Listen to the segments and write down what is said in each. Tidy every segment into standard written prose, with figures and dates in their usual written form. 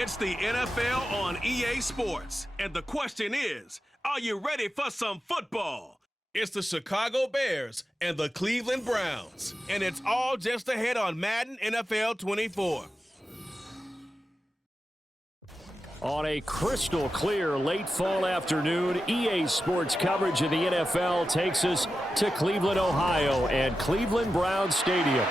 It's the NFL on EA Sports, and the question is, are you ready for some football? It's the Chicago Bears and the Cleveland Browns, and it's all just ahead on Madden NFL 24. On a crystal clear late fall afternoon, EA Sports coverage of the NFL takes us to Cleveland, Ohio, and Cleveland Browns Stadium.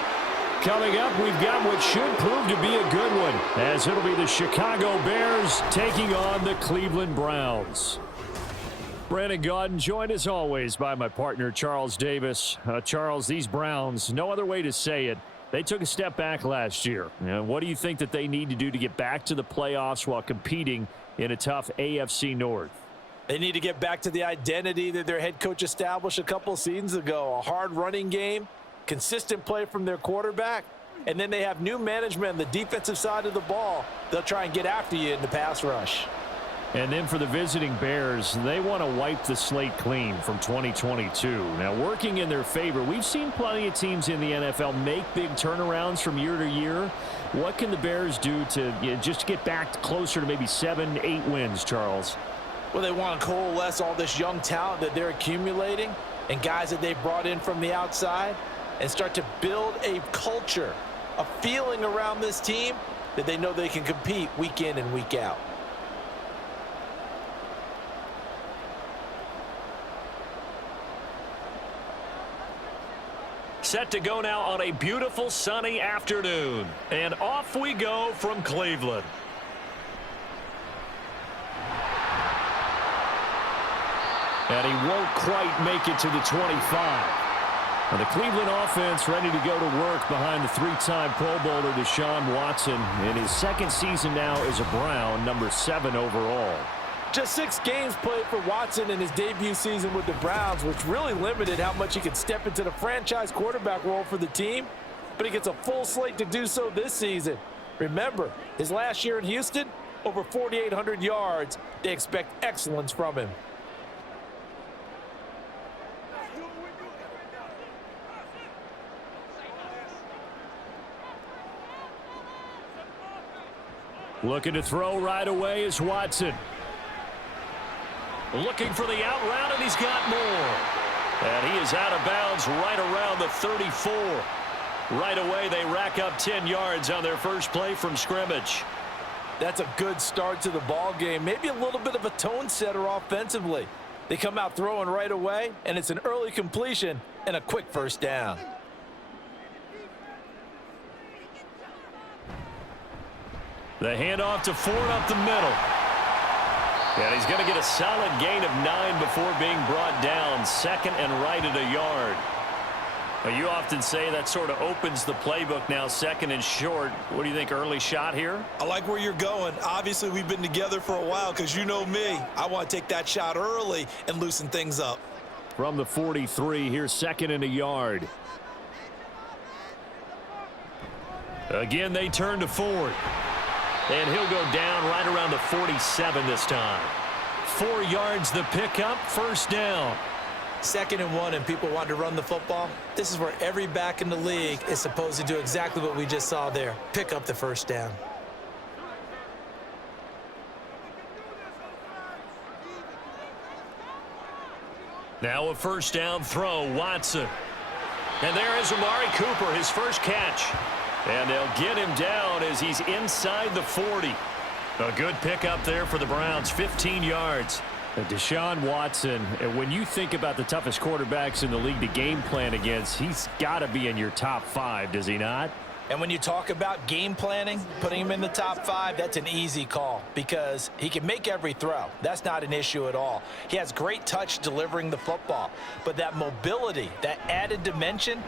Coming up, we've got what should prove to be a good one, as it'll be the Chicago Bears taking on the Cleveland Browns. Brandon Gaudin, joined as always by my partner, Charles Davis. Charles, these Browns, no other way to say it, they took a step back last year. What do you think that they need to do to get back to the playoffs while competing in a tough AFC North? They need to get back to the identity that their head coach established a couple seasons ago. A hard running game, consistent play from their quarterback, and then they have new management on the defensive side of the ball. They'll try and get after you in the pass rush. And then for the visiting Bears, they want to wipe the slate clean from 2022. Now, working in their favor, we've seen plenty of teams in the NFL make big turnarounds from year to year. What can the Bears do to just get back closer to maybe 7, 8 wins, Charles? Well, they want to coalesce all this young talent that they're accumulating and guys that they've brought in from the outside and start to build a culture, a feeling around this team that they know they can compete week in and week out. Set to go now on a beautiful sunny afternoon. And off we go from Cleveland. And he won't quite make it to the 25. And the Cleveland offense ready to go to work behind the 3-time Pro Bowler Deshaun Watson in his second season now as a Brown, number 7 overall. Just 6 games played for Watson in his debut season with the Browns, which really limited how much he could step into the franchise quarterback role for the team. But he gets a full slate to do so this season. Remember, his last year in Houston, over 4,800 yards. They expect excellence from him. Looking to throw right away is Watson. Looking for the out route, and he's got more. And he is out of bounds right around the 34. Right away, they rack up 10 yards on their first play from scrimmage. That's a good start to the ball game. Maybe a little bit of a tone setter offensively. They come out throwing right away, and it's an early completion and a quick first down. The handoff to Ford up the middle. And he's going to get a solid gain of 9 before being brought down. Second and right at a yard. Well, you often say that sort of opens the playbook now, second and short. What do you think, early shot here? I like where you're going. Obviously, we've been together for a while because you know me. I want to take that shot early and loosen things up. From the 43, here's second and a yard. Again, they turn to Ford. And he'll go down right around the 47 this time. 4 yards the pickup, first down. 2nd and 1, and people want to run the football. This is where every back in the league is supposed to do exactly what we just saw there. Pick up the first down. Now a first down throw, Watson. And there is Amari Cooper, his first catch. And they'll get him down as he's inside the 40. A good pickup there for the Browns, 15 yards. Deshaun Watson, when you think about the toughest quarterbacks in the league to game plan against, he's got to be in your top 5, does he not? And when you talk about game planning, putting him in the top 5, that's an easy call because he can make every throw. That's not an issue at all. He has great touch delivering the football. But that mobility, that added dimension,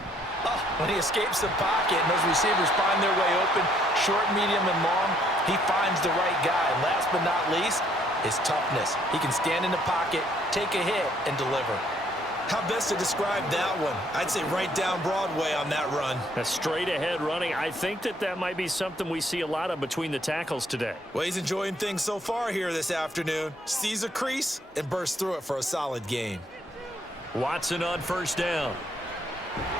when he escapes the pocket and those receivers find their way open, short, medium, and long, he finds the right guy. And last but not least, his toughness. He can stand in the pocket, take a hit, and deliver. How best to describe that one? I'd say right down Broadway on that run. A straight ahead running. I think that might be something we see a lot of between the tackles today. Well, he's enjoying things so far here this afternoon. Sees a crease and bursts through it for a solid gain. Watson on first down.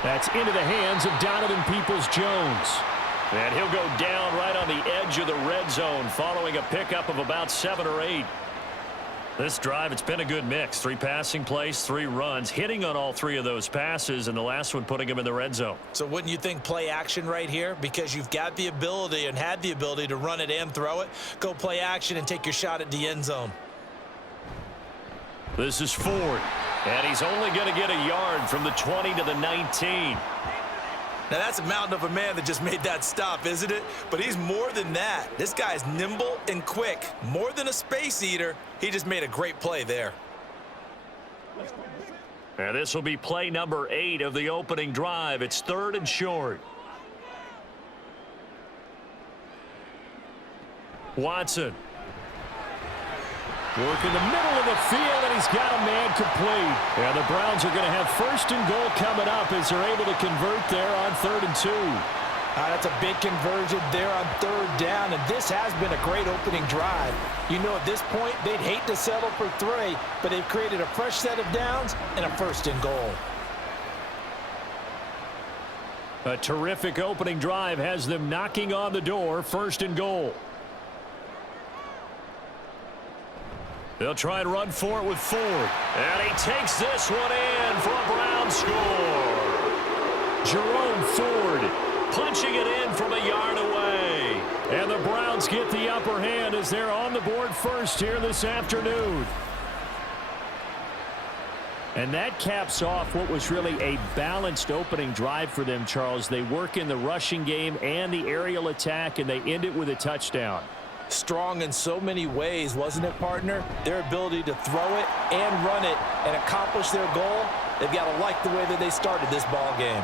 That's into the hands of Donovan Peoples-Jones. And he'll go down right on the edge of the red zone following a pickup of about 7 or 8. This drive, it's been a good mix. 3 passing plays, 3 runs, hitting on all 3 of those passes, and the last one putting him in the red zone. So wouldn't you think play action right here? Because you've got the ability and had the ability to run it and throw it. Go play action and take your shot at the end zone. This is Ford, and he's only going to get a yard from the 20 to the 19. Now, that's a mountain of a man that just made that stop, isn't it? But he's more than that. This guy's nimble and quick. More than a space eater, he just made a great play there. And this will be play number 8 of the opening drive. It's 3rd and short. Watson. Working the middle of the field, and he's got a man complete. And the Browns are going to have 1st and goal coming up as they're able to convert there on 3rd and 2. That's a big conversion there on 3rd down, and this has been a great opening drive. You know, at this point, they'd hate to settle for 3, but they've created a fresh set of downs and a 1st and goal. A terrific opening drive has them knocking on the door, 1st and goal. They'll try and run for it with Ford. And he takes this one in for a Brown score. Jerome Ford punching it in from a yard away. And the Browns get the upper hand as they're on the board first here this afternoon. And that caps off what was really a balanced opening drive for them, Charles. They work in the rushing game and the aerial attack, and they end it with a touchdown. Strong in so many ways, wasn't it, partner? Their ability to throw it and run it and accomplish their goal, they've got to like the way that they started this ball game.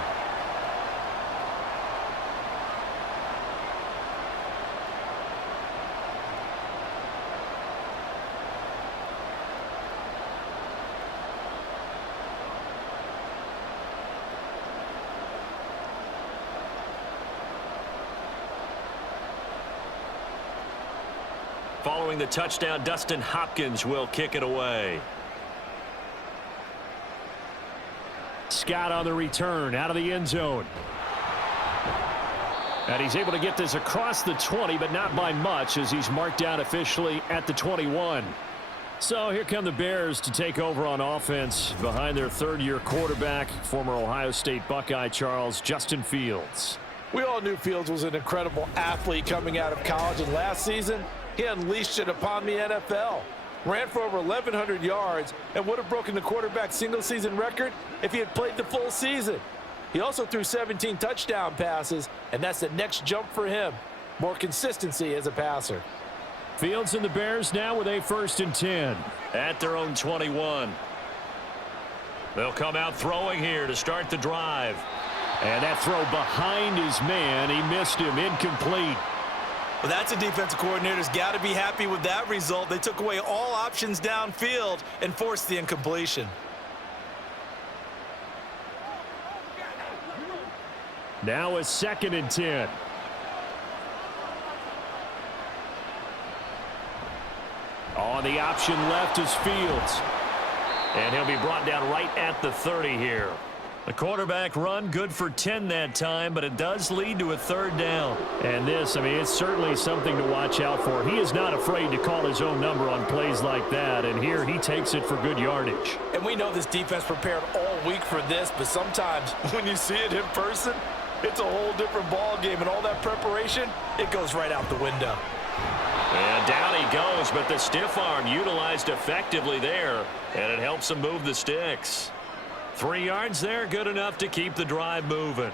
Following the touchdown, Dustin Hopkins will kick it away. Scott on the return out of the end zone. And he's able to get this across the 20, but not by much as he's marked down officially at the 21. So here come the Bears to take over on offense behind their 3rd-year quarterback, former Ohio State Buckeye Charles Justin Fields. We all knew Fields was an incredible athlete coming out of college, and last season, he unleashed it upon the NFL. Ran for over 1,100 yards and would have broken the quarterback's single-season record if he had played the full season. He also threw 17 touchdown passes, and that's the next jump for him. More consistency as a passer. Fields and the Bears now with a 1st and 10 at their own 21. They'll come out throwing here to start the drive. And that throw behind his man, he missed him, incomplete. Well, that's a defensive coordinator's got to be happy with that result. They took away all options downfield and forced the incompletion. Now a 2nd and 10. On the option left is Fields. And he'll be brought down right at the 30 here. The quarterback run good for 10 that time, but it does lead to a 3rd down. And this, I mean, it's certainly something to watch out for. He is not afraid to call his own number on plays like that, and here he takes it for good yardage. And we know this defense prepared all week for this, but sometimes when you see it in person, it's a whole different ball game, and all that preparation, it goes right out the window. And down he goes, but the stiff arm utilized effectively there, and it helps him move the sticks. 3 yards there, good enough to keep the drive moving.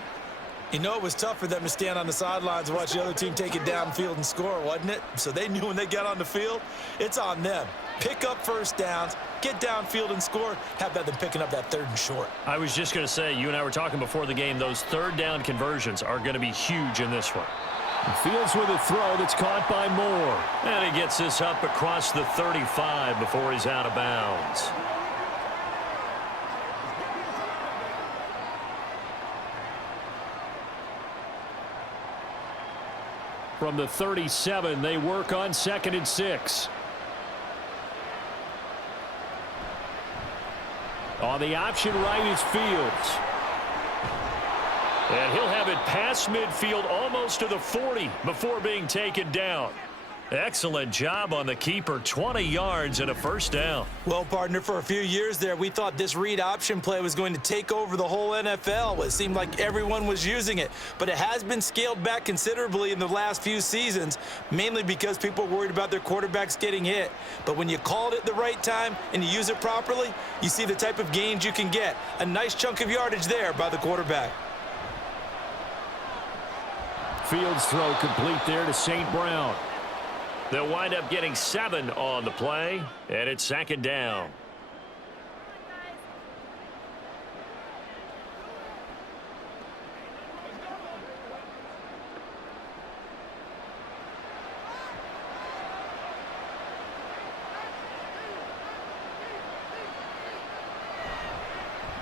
You know, it was tough for them to stand on the sidelines and watch the other team take it downfield and score, wasn't it? So they knew when they got on the field, it's on them. Pick up 1st downs, get downfield and score. How about them picking up that 3rd and short? I was just going to say, you and I were talking before the game, those 3rd down conversions are going to be huge in this one. Fields with a throw that's caught by Moore. And he gets this up across the 35 before he's out of bounds. From the 37, they work on 2nd and 6. On the option right is Fields. And he'll have it past midfield almost to the 40 before being taken down. Excellent job on the keeper, 20 yards and a first down. Well, partner, for a few years there, we thought this read option play was going to take over the whole NFL. It seemed like everyone was using it, but it has been scaled back considerably in the last few seasons, mainly because people are worried about their quarterbacks getting hit. But when you call it at the right time and you use it properly, you see the type of gains you can get. A nice chunk of yardage there by the quarterback. Fields throw complete there to St. Brown. They'll wind up getting 7 on the play, and it's second down.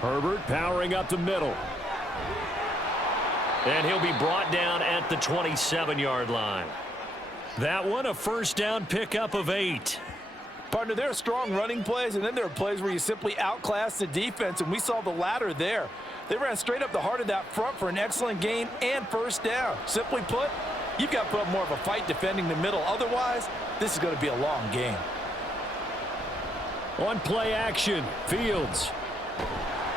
Herbert powering up the middle. And he'll be brought down at the 27-yard line. That one, a first down pickup of 8. Partner, there are strong running plays, and then there are plays where you simply outclass the defense, and we saw the latter there. They ran straight up the heart of that front for an excellent gain and first down. Simply put, you've got to put up more of a fight defending the middle. Otherwise, this is going to be a long game. On play action, Fields.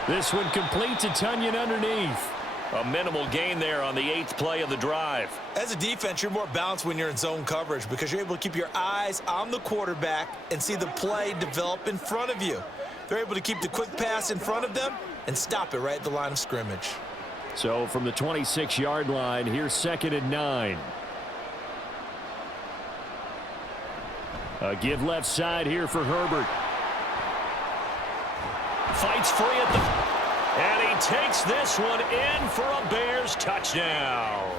This one complete to Tunyon underneath. A minimal gain there on the 8th play of the drive. As a defense, you're more balanced when you're in zone coverage because you're able to keep your eyes on the quarterback and see the play develop in front of you. They're able to keep the quick pass in front of them and stop it right at the line of scrimmage. So from the 26-yard line, here's 2nd and 9. A give left side here for Herbert. Fights free at the... And he takes this one in for a Bears touchdown.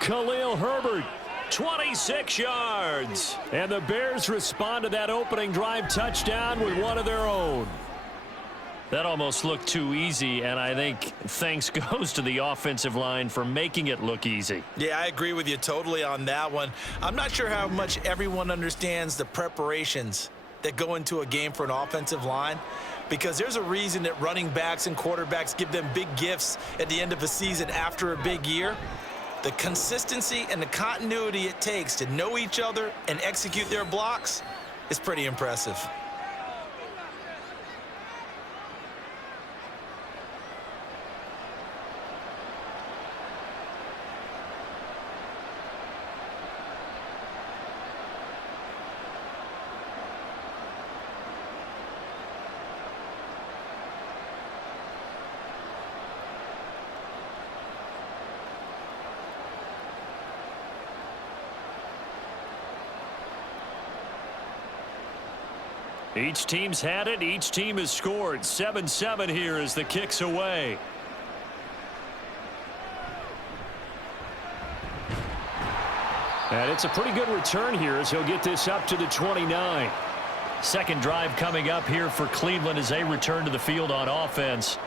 Khalil Herbert, 26 yards. And the Bears respond to that opening drive touchdown with one of their own. That almost looked too easy, and I think thanks goes to the offensive line for making it look easy. Yeah, I agree with you totally on that one. I'm not sure how much everyone understands the preparations that go into a game for an offensive line, because there's a reason that running backs and quarterbacks give them big gifts at the end of a season after a big year. The consistency and the continuity it takes to know each other and execute their blocks is pretty impressive. Each team's had it. Each team has scored. 7-7 here as the kick's away. And it's a pretty good return here as he'll get this up to the 29. Second drive coming up here for Cleveland as they return to the field on offense.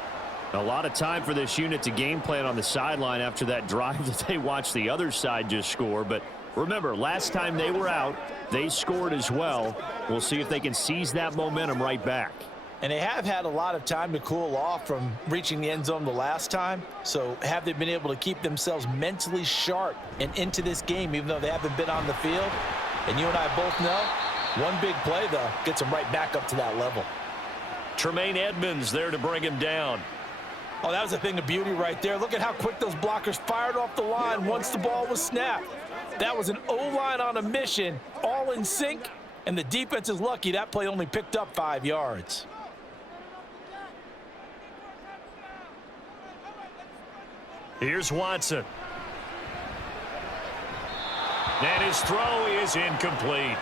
A lot of time for this unit to game plan on the sideline after that drive that they watched the other side just score. But remember, last time they were out, they scored as well. We'll see if they can seize that momentum right back. And they have had a lot of time to cool off from reaching the end zone the last time. So have they been able to keep themselves mentally sharp and into this game, even though they haven't been on the field? And you and I both know, one big play, though, gets them right back up to that level. Tremaine Edmonds there to bring him down. Oh, that was a thing of beauty right there. Look at how quick those blockers fired off the line once the ball was snapped. That was an O-line on a mission, all in sync, and the defense is lucky that play only picked up 5 yards. Here's Watson. And his throw is incomplete.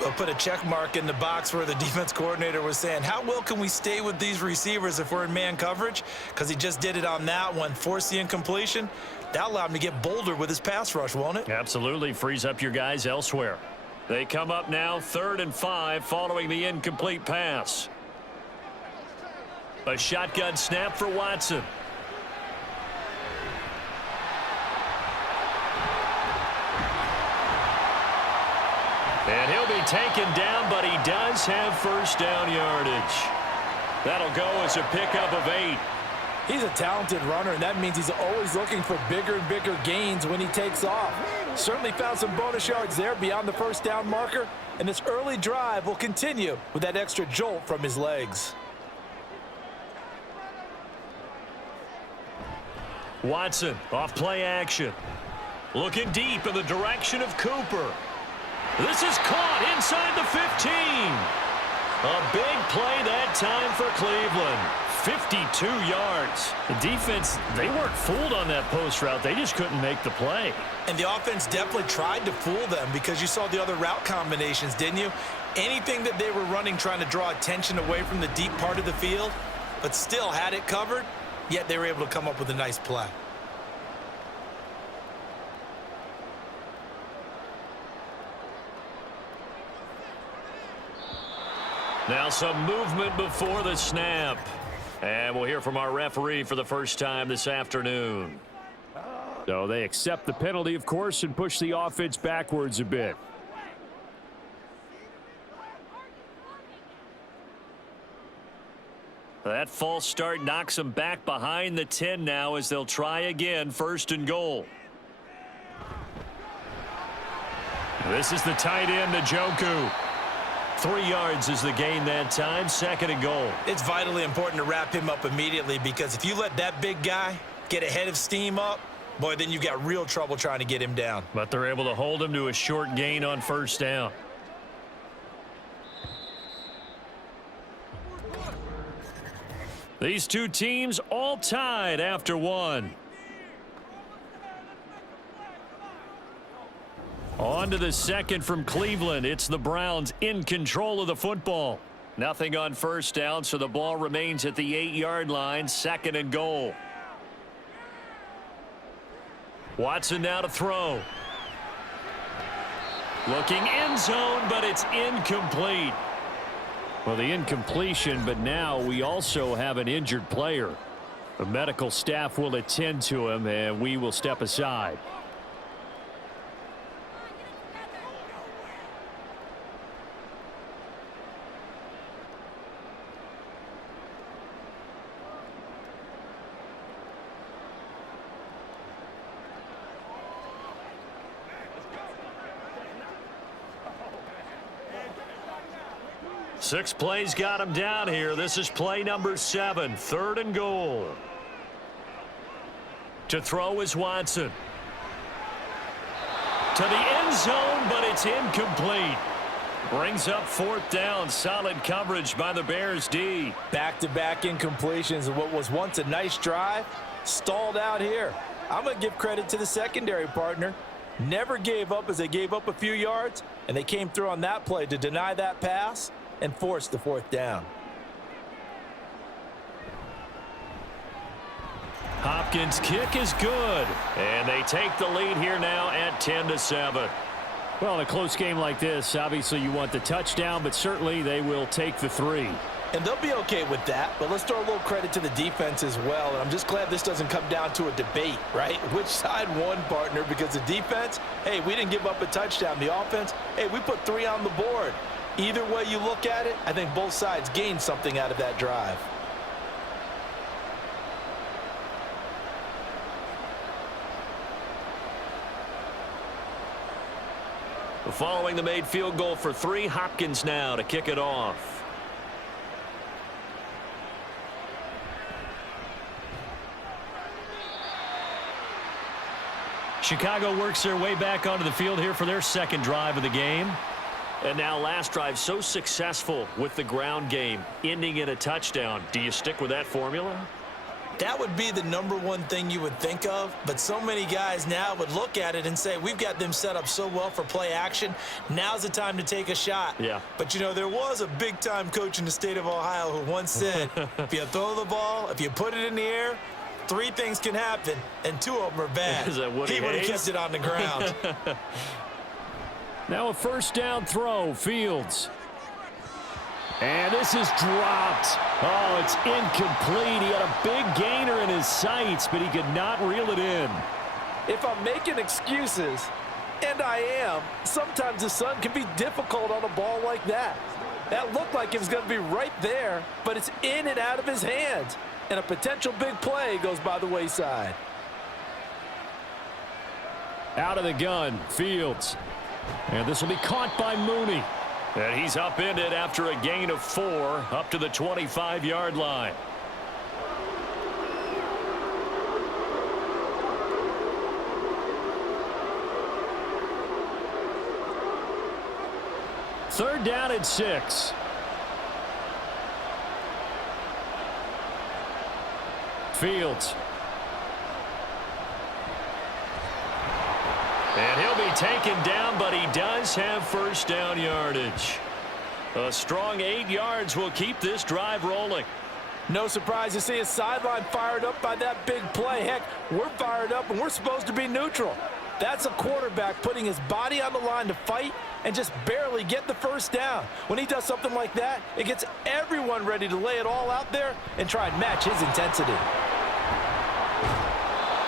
We'll put a check mark in the box where the defense coordinator was saying, how well can we stay with these receivers if we're in man coverage? Because he just did it on that one, forced the incompletion. That allowed him to get bolder with his pass rush, won't it? Absolutely. Frees up your guys elsewhere. They come up now 3rd and 5 following the incomplete pass. A shotgun snap for Watson. And he'll be taken down, but he does have first down yardage. That'll go as a pickup of 8. He's a talented runner, and that means he's always looking for bigger and bigger gains when he takes off. Certainly found some bonus yards there beyond the first down marker, and this early drive will continue with that extra jolt from his legs. Watson off play action. Looking deep in the direction of Cooper. This is caught inside the 15. A big play that time for Cleveland. 52 yards. The defense, they weren't fooled on that post route. They just couldn't make the play. And the offense definitely tried to fool them because you saw the other route combinations, didn't you? Anything that they were running trying to draw attention away from the deep part of the field, but still had it covered, yet they were able to come up with a nice play. Now some movement before the snap. And we'll hear from our referee for the first time this afternoon. So they accept the penalty, of course, and push the offense backwards a bit. That false start knocks them back behind the 10 now as they'll try again, 1st and goal. This is the tight end, Njoku. 3 yards is the gain that time, 2nd and goal. It's vitally important to wrap him up immediately because if you let that big guy get ahead of steam up, boy, then you've got real trouble trying to get him down. But they're able to hold him to a short gain on 1st down. These two teams all tied after 1. On to the 2nd from Cleveland. It's the Browns in control of the football. Nothing on 1st down, so the ball remains at the 8-yard line, 2nd and goal. Watson now to throw. Looking end zone, but it's incomplete. Well, the incompletion, but now we also have an injured player. The medical staff will attend to him, and we will step aside. Six plays got him down here. This is play number 7, 3rd and goal. To throw is Watson. To the end zone, but it's incomplete. Brings up 4th down. Solid coverage by the Bears D. Back-to-back incompletions of what was once a nice drive, stalled out here. I'm going to give credit to the secondary partner. Never gave up as they gave up a few yards, and they came through on that play to deny that pass and force the 4th down. Hopkins' kick is good, and they take the lead here now at 10-7. Well, in a close game like this, obviously you want the touchdown, but certainly they will take the 3. And they'll be okay with that, but let's throw a little credit to the defense as well. And I'm just glad this doesn't come down to a debate, right? Which side won, partner? Because the defense, hey, we didn't give up a touchdown. The offense, hey, we put 3 on the board. Either way you look at it, I think both sides gained something out of that drive. Following the made field goal for 3, Hopkins now to kick it off. Chicago works their way back onto the field here for their 2nd drive of the game. And now last drive so successful with the ground game, ending in a touchdown. Do you stick with that formula? That would be the #1 thing you would think of, but so many guys now would look at it and say, we've got them set up so well for play action. Now's the time to take a shot. Yeah. But, you know, there was a big-time coach in the state of Ohio who once said, if you throw the ball, if you put it in the air, 3 things can happen, and 2 of them are bad. Is that Woody He would have Hayes? kept it on the ground. Now a 1st down throw, Fields. And this is dropped. Oh, it's incomplete. He had a big gainer in his sights, but he could not reel it in. If I'm making excuses, and I am, sometimes the sun can be difficult on a ball like that. That looked like it was going to be right there, but it's in and out of his hands. and a potential big play goes by the wayside. Out of the gun, Fields. And this will be caught by Mooney. And he's upended after a gain of 4 up to the 25-yard line. Third down and 6. Fields. And he'll be taken down, but he does have first down yardage. A strong 8 yards will keep this drive rolling. No surprise to see his sideline fired up by that big play. Heck, we're fired up, and we're supposed to be neutral. That's a quarterback putting his body on the line to fight and just barely get the first down. When he does something like that, it gets everyone ready to lay it all out there and try and match his intensity.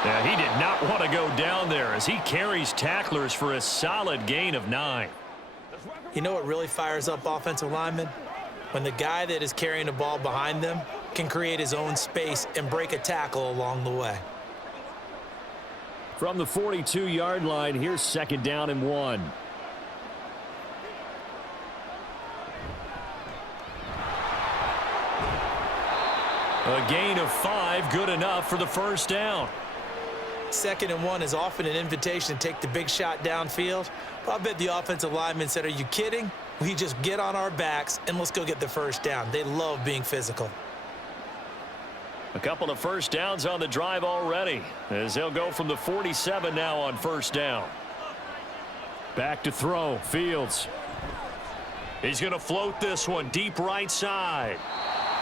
Yeah, he did not want to go down there as he carries tacklers for a solid gain of 9. You know what really fires up offensive linemen? When the guy that is carrying the ball behind them can create his own space and break a tackle along the way. From the 42-yard line, here's second down and 1. A gain of 5, good enough for the first down. Second and 1 is often an invitation to take the big shot downfield. But I bet the offensive lineman said, are you kidding? We just get on our backs and let's go get the first down. They love being physical. A couple of first downs on the drive already as they'll go from the 47 now on first down. Back to throw, Fields. He's going to float this one deep right side.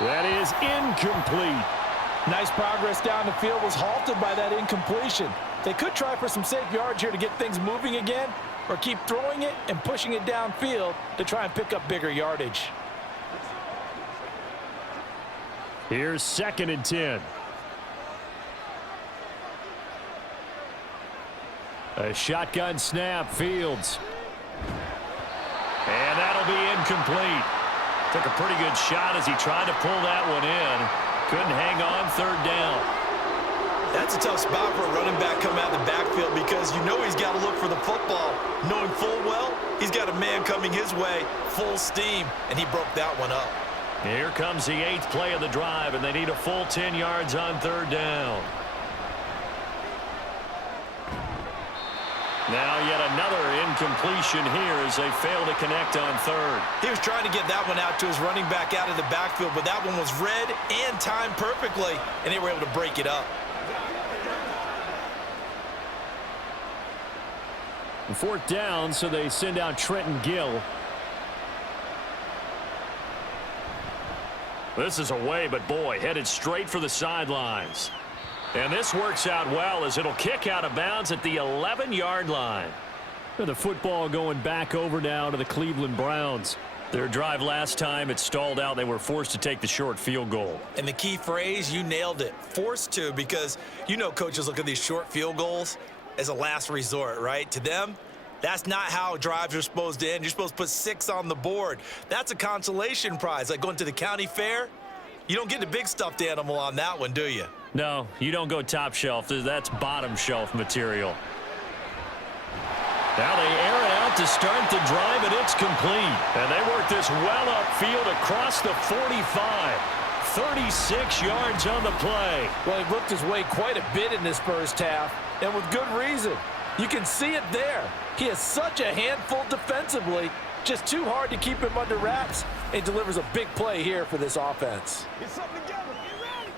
That is incomplete. Nice progress down the field was halted by that incompletion. They could try for some safe yards here to get things moving again, or keep throwing it and pushing it downfield to try and pick up bigger yardage. Here's second and 10. A shotgun snap, Fields. And that'll be incomplete. Took a pretty good shot as he tried to pull that one in. Couldn't hang on third down. That's a tough spot for a running back coming out of the backfield because you know he's got to look for the football. Knowing full well, he's got a man coming his way, full steam, and he broke that one up. Here comes the 8th play of the drive, and they need a full 10 yards on third down. Now yet another incompletion here as they fail to connect on third. He was trying to get that one out to his running back out of the backfield, but that one was read and timed perfectly, and they were able to break it up. Fourth down, so they send out Trenton Gill. This is away, but boy, headed straight for the sidelines. And this works out well as it'll kick out of bounds at the 11-yard line. And the football going back over now to the Cleveland Browns. Their drive last time, it stalled out. They were forced to take the short field goal. And the key phrase, you nailed it, forced to, because you know coaches look at these short field goals as a last resort, right? To them, that's not how drives are supposed to end. You're supposed to put 6 on the board. That's a consolation prize. Like going to the county fair, you don't get the big stuffed animal on that one, do you? No, you don't go top shelf. That's bottom shelf material. Now they air it out to start the drive, and it's complete. And they work this well upfield across the 45. 36 yards on the play. Well, he looked his way quite a bit in this first half, and with good reason. You can see it there. He is such a handful defensively, just too hard to keep him under wraps, and delivers a big play here for this offense. Get something together. Get ready.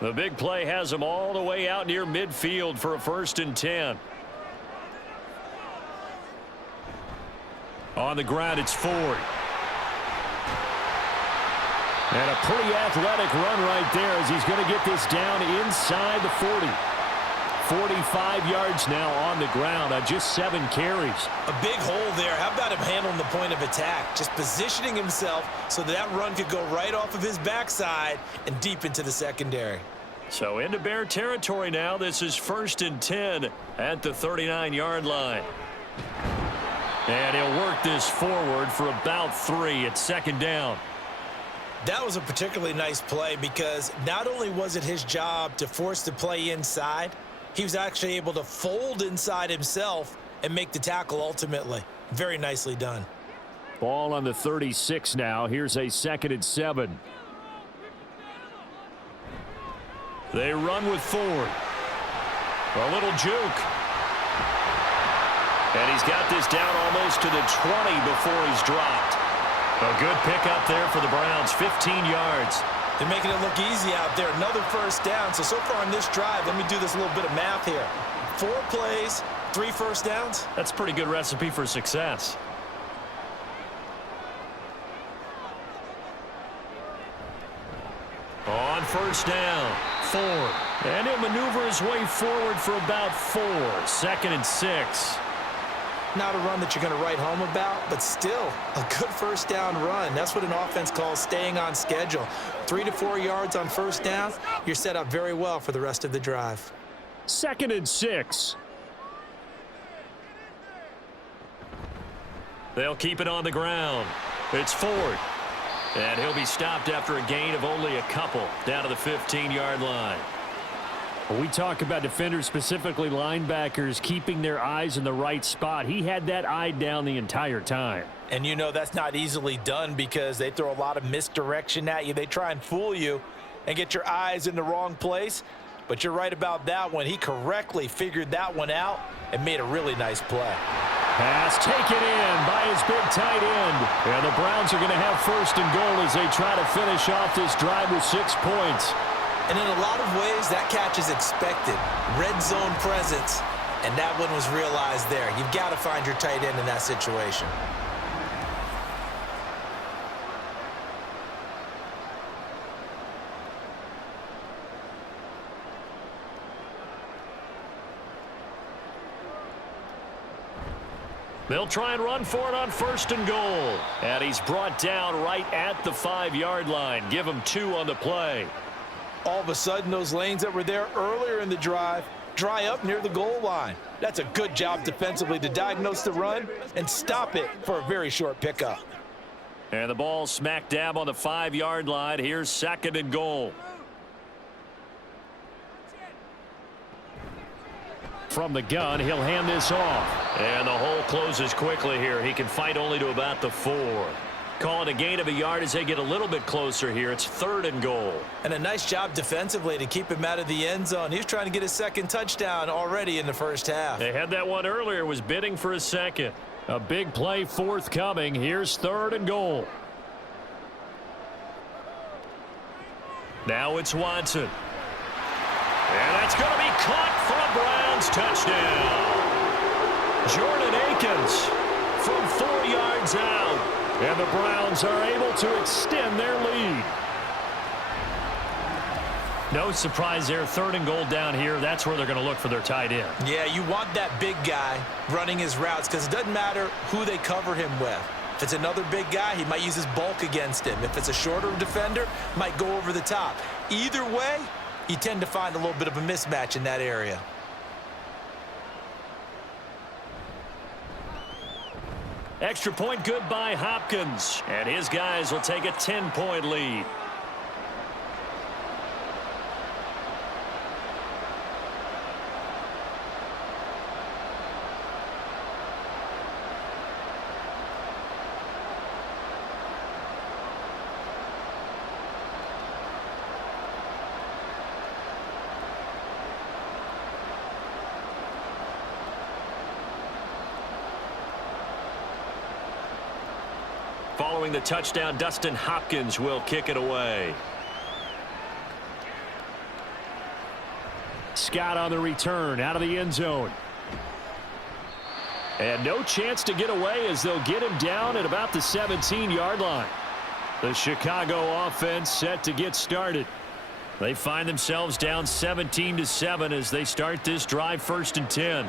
The big play has him all the way out near midfield for a 1st and 10. On the ground, it's Ford. And a pretty athletic run right there as he's going to get this down inside the 40. 45 yards now on the ground on just 7 carries. A big hole there. How about him handling the point of attack? Just positioning himself so that run could go right off of his backside and deep into the secondary. So into Bear territory now. This is 1st and 10 at the 39-yard line. And he'll work this forward for about 3 at 2nd down. That was a particularly nice play because not only was it his job to force the play inside, he was actually able to fold inside himself and make the tackle ultimately. Very nicely done. Ball on the 36 now. Here's a 2nd and 7. They run with Ford. A little juke. And he's got this down almost to the 20 before he's dropped. A good pickup there for the Browns, 15 yards. They're making it look easy out there. Another first down. So far on this drive, let me do this little bit of math here. 4 plays, 3 first downs. That's a pretty good recipe for success. On first down, Ford. And he'll maneuver his way forward for about 4. 2nd and 6. Not a run that you're going to write home about, but still a good first down run. That's what an offense calls staying on schedule. 3 to 4 yards on first down, you're set up very well for the rest of the drive. 2nd and 6. They'll keep it on the ground. It's Ford. And he'll be stopped after a gain of only a couple down to the 15-yard line. When we talk about defenders, specifically linebackers, keeping their eyes in the right spot, he had that eye down the entire time. And you know that's not easily done because they throw a lot of misdirection at you. They try and fool you and get your eyes in the wrong place. But you're right about that one. He correctly figured that one out and made a really nice play. Pass taken in by his big tight end. And the Browns are going to have 1st and goal as they try to finish off this drive with 6 points. And in a lot of ways, that catch is expected. Red zone presence, and that one was realized there. You've got to find your tight end in that situation. They'll try and run for it on 1st and goal. And he's brought down right at the 5-yard line. Give him 2 on the play. All of a sudden, those lanes that were there earlier in the drive dry up near the goal line. That's a good job defensively to diagnose the run and stop it for a very short pickup. And the ball smack dab on the 5-yard line. Here's 2nd and goal. From the gun, he'll hand this off. And the hole closes quickly here. He can fight only to about the 4. Call it a gain of a yard as they get a little bit closer here. It's 3rd and goal. And a nice job defensively to keep him out of the end zone. He was trying to get his 2nd touchdown already in the first half. They had that one earlier, was bidding for a 2nd. A big play forthcoming. Here's 3rd and goal. Now it's Watson. And that's going to be caught for a Browns touchdown. Jordan Akins from 4 yards out. And the Browns are able to extend their lead. No surprise there. 3rd and goal down here. That's where they're going to look for their tight end. Yeah, you want that big guy running his routes because it doesn't matter who they cover him with. If it's another big guy, he might use his bulk against him. If it's a shorter defender, might go over the top. Either way, you tend to find a little bit of a mismatch in that area. Extra point good by Hopkins. And his guys will take a 10-point lead. Following the touchdown, Dustin Hopkins will kick it away. Scott on the return out of the end zone. And no chance to get away as they'll get him down at about the 17-yard line. The Chicago offense set to get started. They find themselves down 17-7 as they start this drive 1st and 10.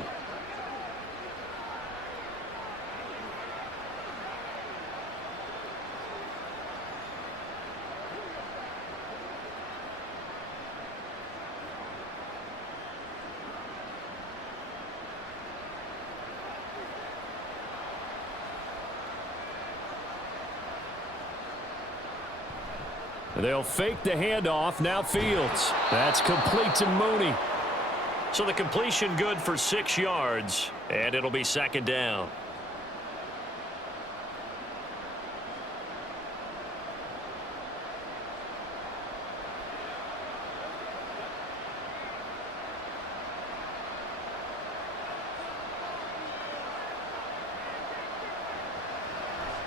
They'll fake the handoff. Now Fields. That's complete to Mooney. So the completion good for 6 yards, and it'll be second down.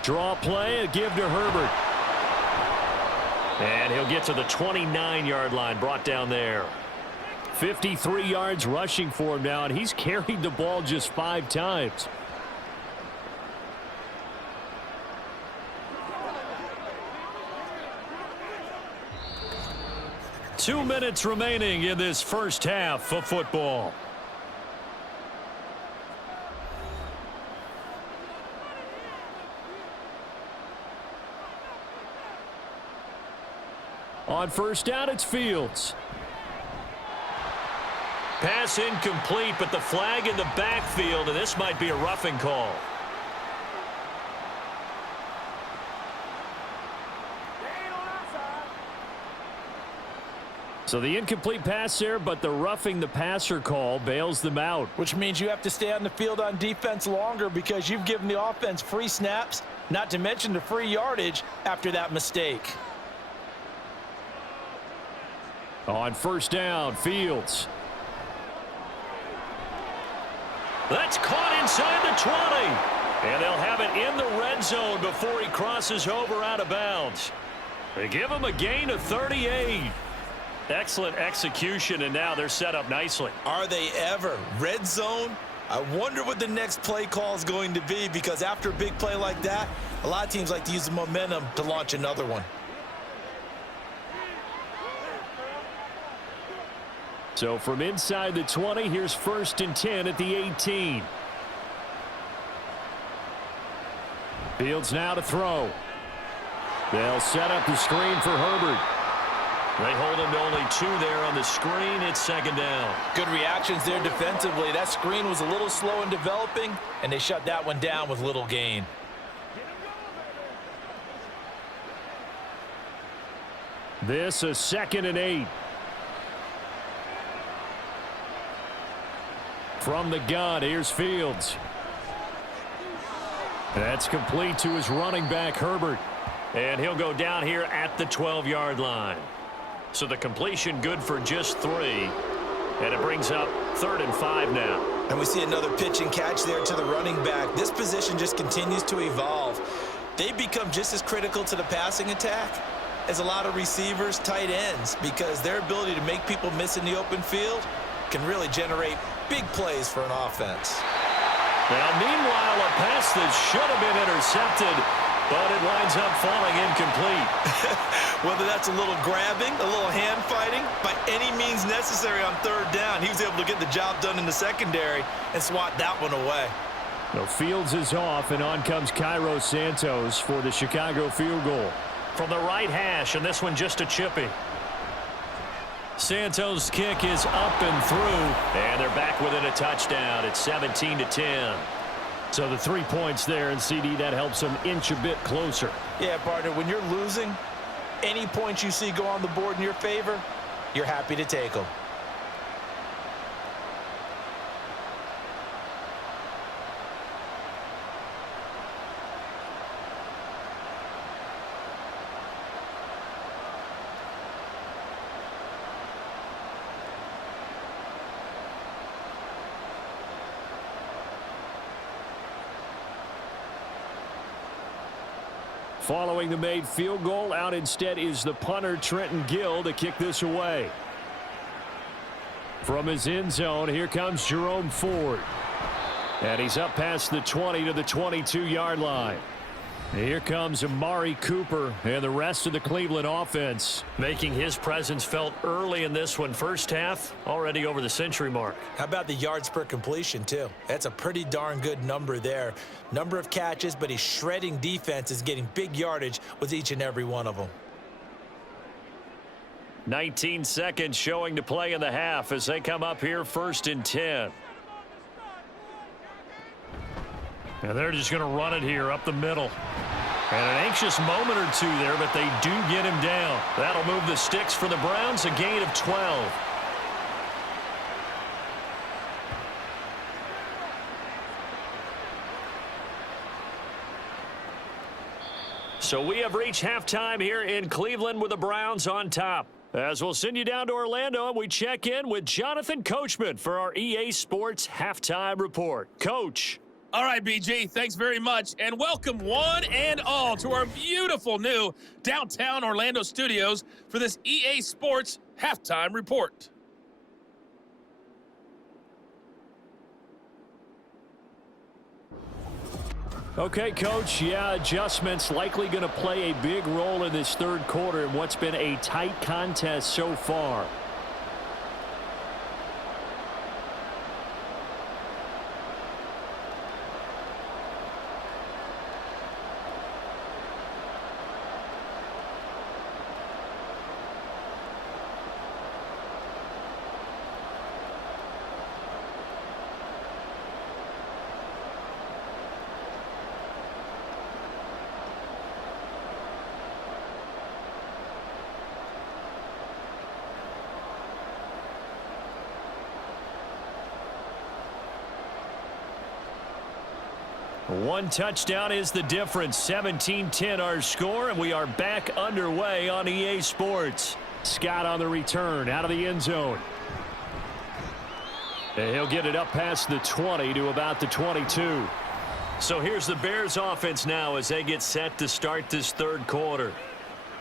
Draw play and give to Herbert. And he'll get to the 29-yard line, brought down there. 53 yards rushing for him now, and he's carried the ball just 5 times. Two minutes remaining in this first half of football. On first down, it's Fields. Pass incomplete, but the flag in the backfield, and this might be a roughing call. So the incomplete pass there, but the roughing the passer call bails them out. Which means you have to stay on the field on defense longer because you've given the offense free snaps, not to mention the free yardage after that mistake. On first down, Fields. That's caught inside the 20. And they'll have it in the red zone before he crosses over out of bounds. They give him a gain of 38. Excellent execution, and now they're set up nicely. Are they ever? Red zone? I wonder what the next play call is going to be, because after a big play like that, a lot of teams like to use the momentum to launch another one. So from inside the 20, here's 1st and 10 at the 18. Fields now to throw. They'll set up the screen for Herbert. They hold him to only 2 there on the screen. It's second down. Good reactions there defensively. That screen was a little slow in developing, and they shut that one down with little gain. This is 2nd and 8. From the gun, here's Fields. That's complete to his running back, Herbert. And he'll go down here at the 12-yard line. So the completion good for just 3. And it brings up 3rd and 5 now. And we see another pitch and catch there to the running back. This position just continues to evolve. They become just as critical to the passing attack as a lot of receivers, tight ends, because their ability to make people miss in the open field can really generate big plays for an offense. Now, meanwhile, a pass that should have been intercepted, but it winds up falling incomplete. Whether that's a little grabbing, a little hand fighting, by any means necessary on 3rd down, he was able to get the job done in the secondary and swat that one away. So Fields is off, and on comes Cairo Santos for the Chicago field goal. From the right hash, and this one just a chippy. Santos' kick is up and through. And they're back within a touchdown. It's 17-10. So the 3 points there, and CD, that helps them inch a bit closer. Yeah, partner, when you're losing, any points you see go on the board in your favor, you're happy to take them. Following the made field goal, out instead is the punter, Trenton Gill, to kick this away. From his end zone, here comes Jerome Ford. And he's up past the 20 to the 22-yard line. Here comes Amari Cooper and the rest of the Cleveland offense, making his presence felt early in this one. First half, already over the century mark. How about the yards per completion, too? That's a pretty darn good number there. Number of catches, but he's shredding defenses, getting big yardage with each and every one of them. 19 seconds showing to play in the half as they come up here 1st and 10. And they're just going to run it here up the middle. And an anxious moment or two there, but they do get him down. That'll move the sticks for the Browns, a gain of 12. So we have reached halftime here in Cleveland with the Browns on top. As we'll send you down to Orlando, and we check in with Jonathan Coachman for our EA Sports Halftime Report. Coach. All right, BG, thanks very much, and welcome one and all to our beautiful new downtown Orlando studios for this EA Sports Halftime Report. Okay, Coach, adjustments likely going to play a big role in this third quarter in what's been a tight contest so far. One touchdown is the difference. 17-10 our score, and we are back underway on EA Sports. Scott on the return out of the end zone. And he'll get it up past the 20 to about the 22. So here's the Bears offense now as they get set to start this third quarter.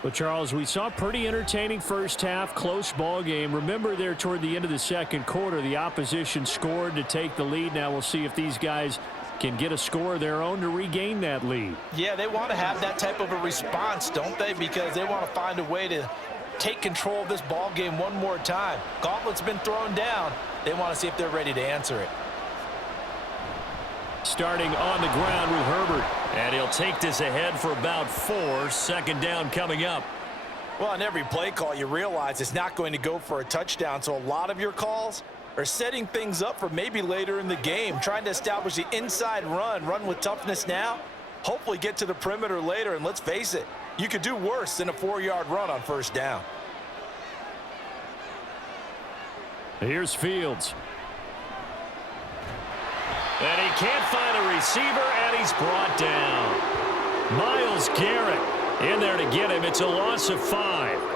Well, Charles, we saw a pretty entertaining first half, close ball game. Remember there toward the end of the second quarter, the opposition scored to take the lead. Now we'll see if these guys can get a score of their own to regain that lead. Yeah, they want to have that type of a response, don't they? Because they want to find a way to take control of this ball game one more time. Gauntlet's been thrown down. They want to see if they're ready to answer it. Starting on the ground with Herbert. And he'll take this ahead for about 4. Second down coming up. Well, on every play call, you realize it's not going to go for a touchdown. So a lot of your calls are setting things up for maybe later in the game, trying to establish the inside run with toughness now, hopefully get to the perimeter later, and let's face it, you could do worse than a 4-yard run on first down. Here's Fields. And he can't find a receiver, and he's brought down. Myles Garrett in there to get him. It's a loss of 5.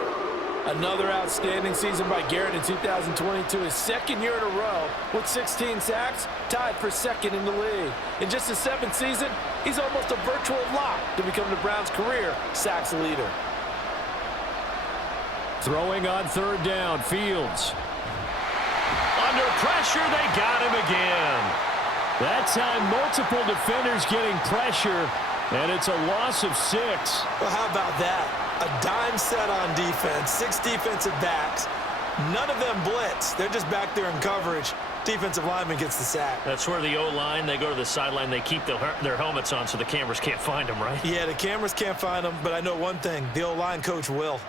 Another outstanding season by Garrett in 2022, his second year in a row with 16 sacks, tied for second in the league. In just his 7th season, he's almost a virtual lock to become the Browns' career sacks leader. Throwing on third down, Fields. Under pressure, they got him again. That time, multiple defenders getting pressure, and it's a loss of 6. Well, how about that? A dime set on defense, 6 defensive backs. None of them blitz. They're just back there in coverage. Defensive lineman gets the sack. That's where the O-line, they go to the sideline, they keep their helmets on so the cameras can't find them, right? Yeah, the cameras can't find them, but I know one thing. The O-line coach will.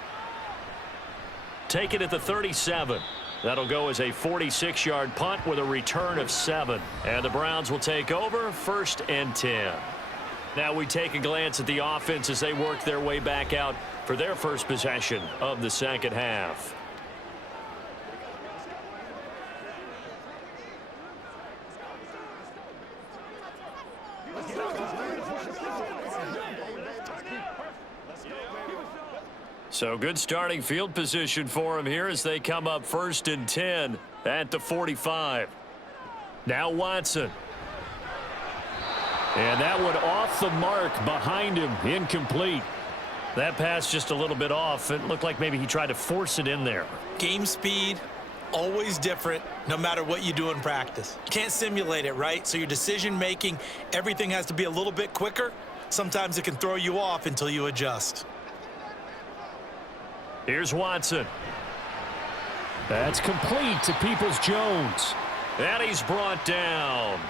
Take it at the 37. That'll go as a 46-yard punt with a return of 7. And the Browns will take over, 1st and 10. Now we take a glance at the offense as they work their way back out for their first possession of the second half. So good starting field position for him here as they come up 1st and 10 at the 45. Now Watson. And that one off the mark behind him, incomplete. That pass just a little bit off. It looked like maybe he tried to force it in there. Game speed, always different, no matter what you do in practice. You can't simulate it, right? So your decision making, everything has to be a little bit quicker. Sometimes it can throw you off until you adjust. Here's Watson. That's complete to Peoples-Jones. And he's brought down.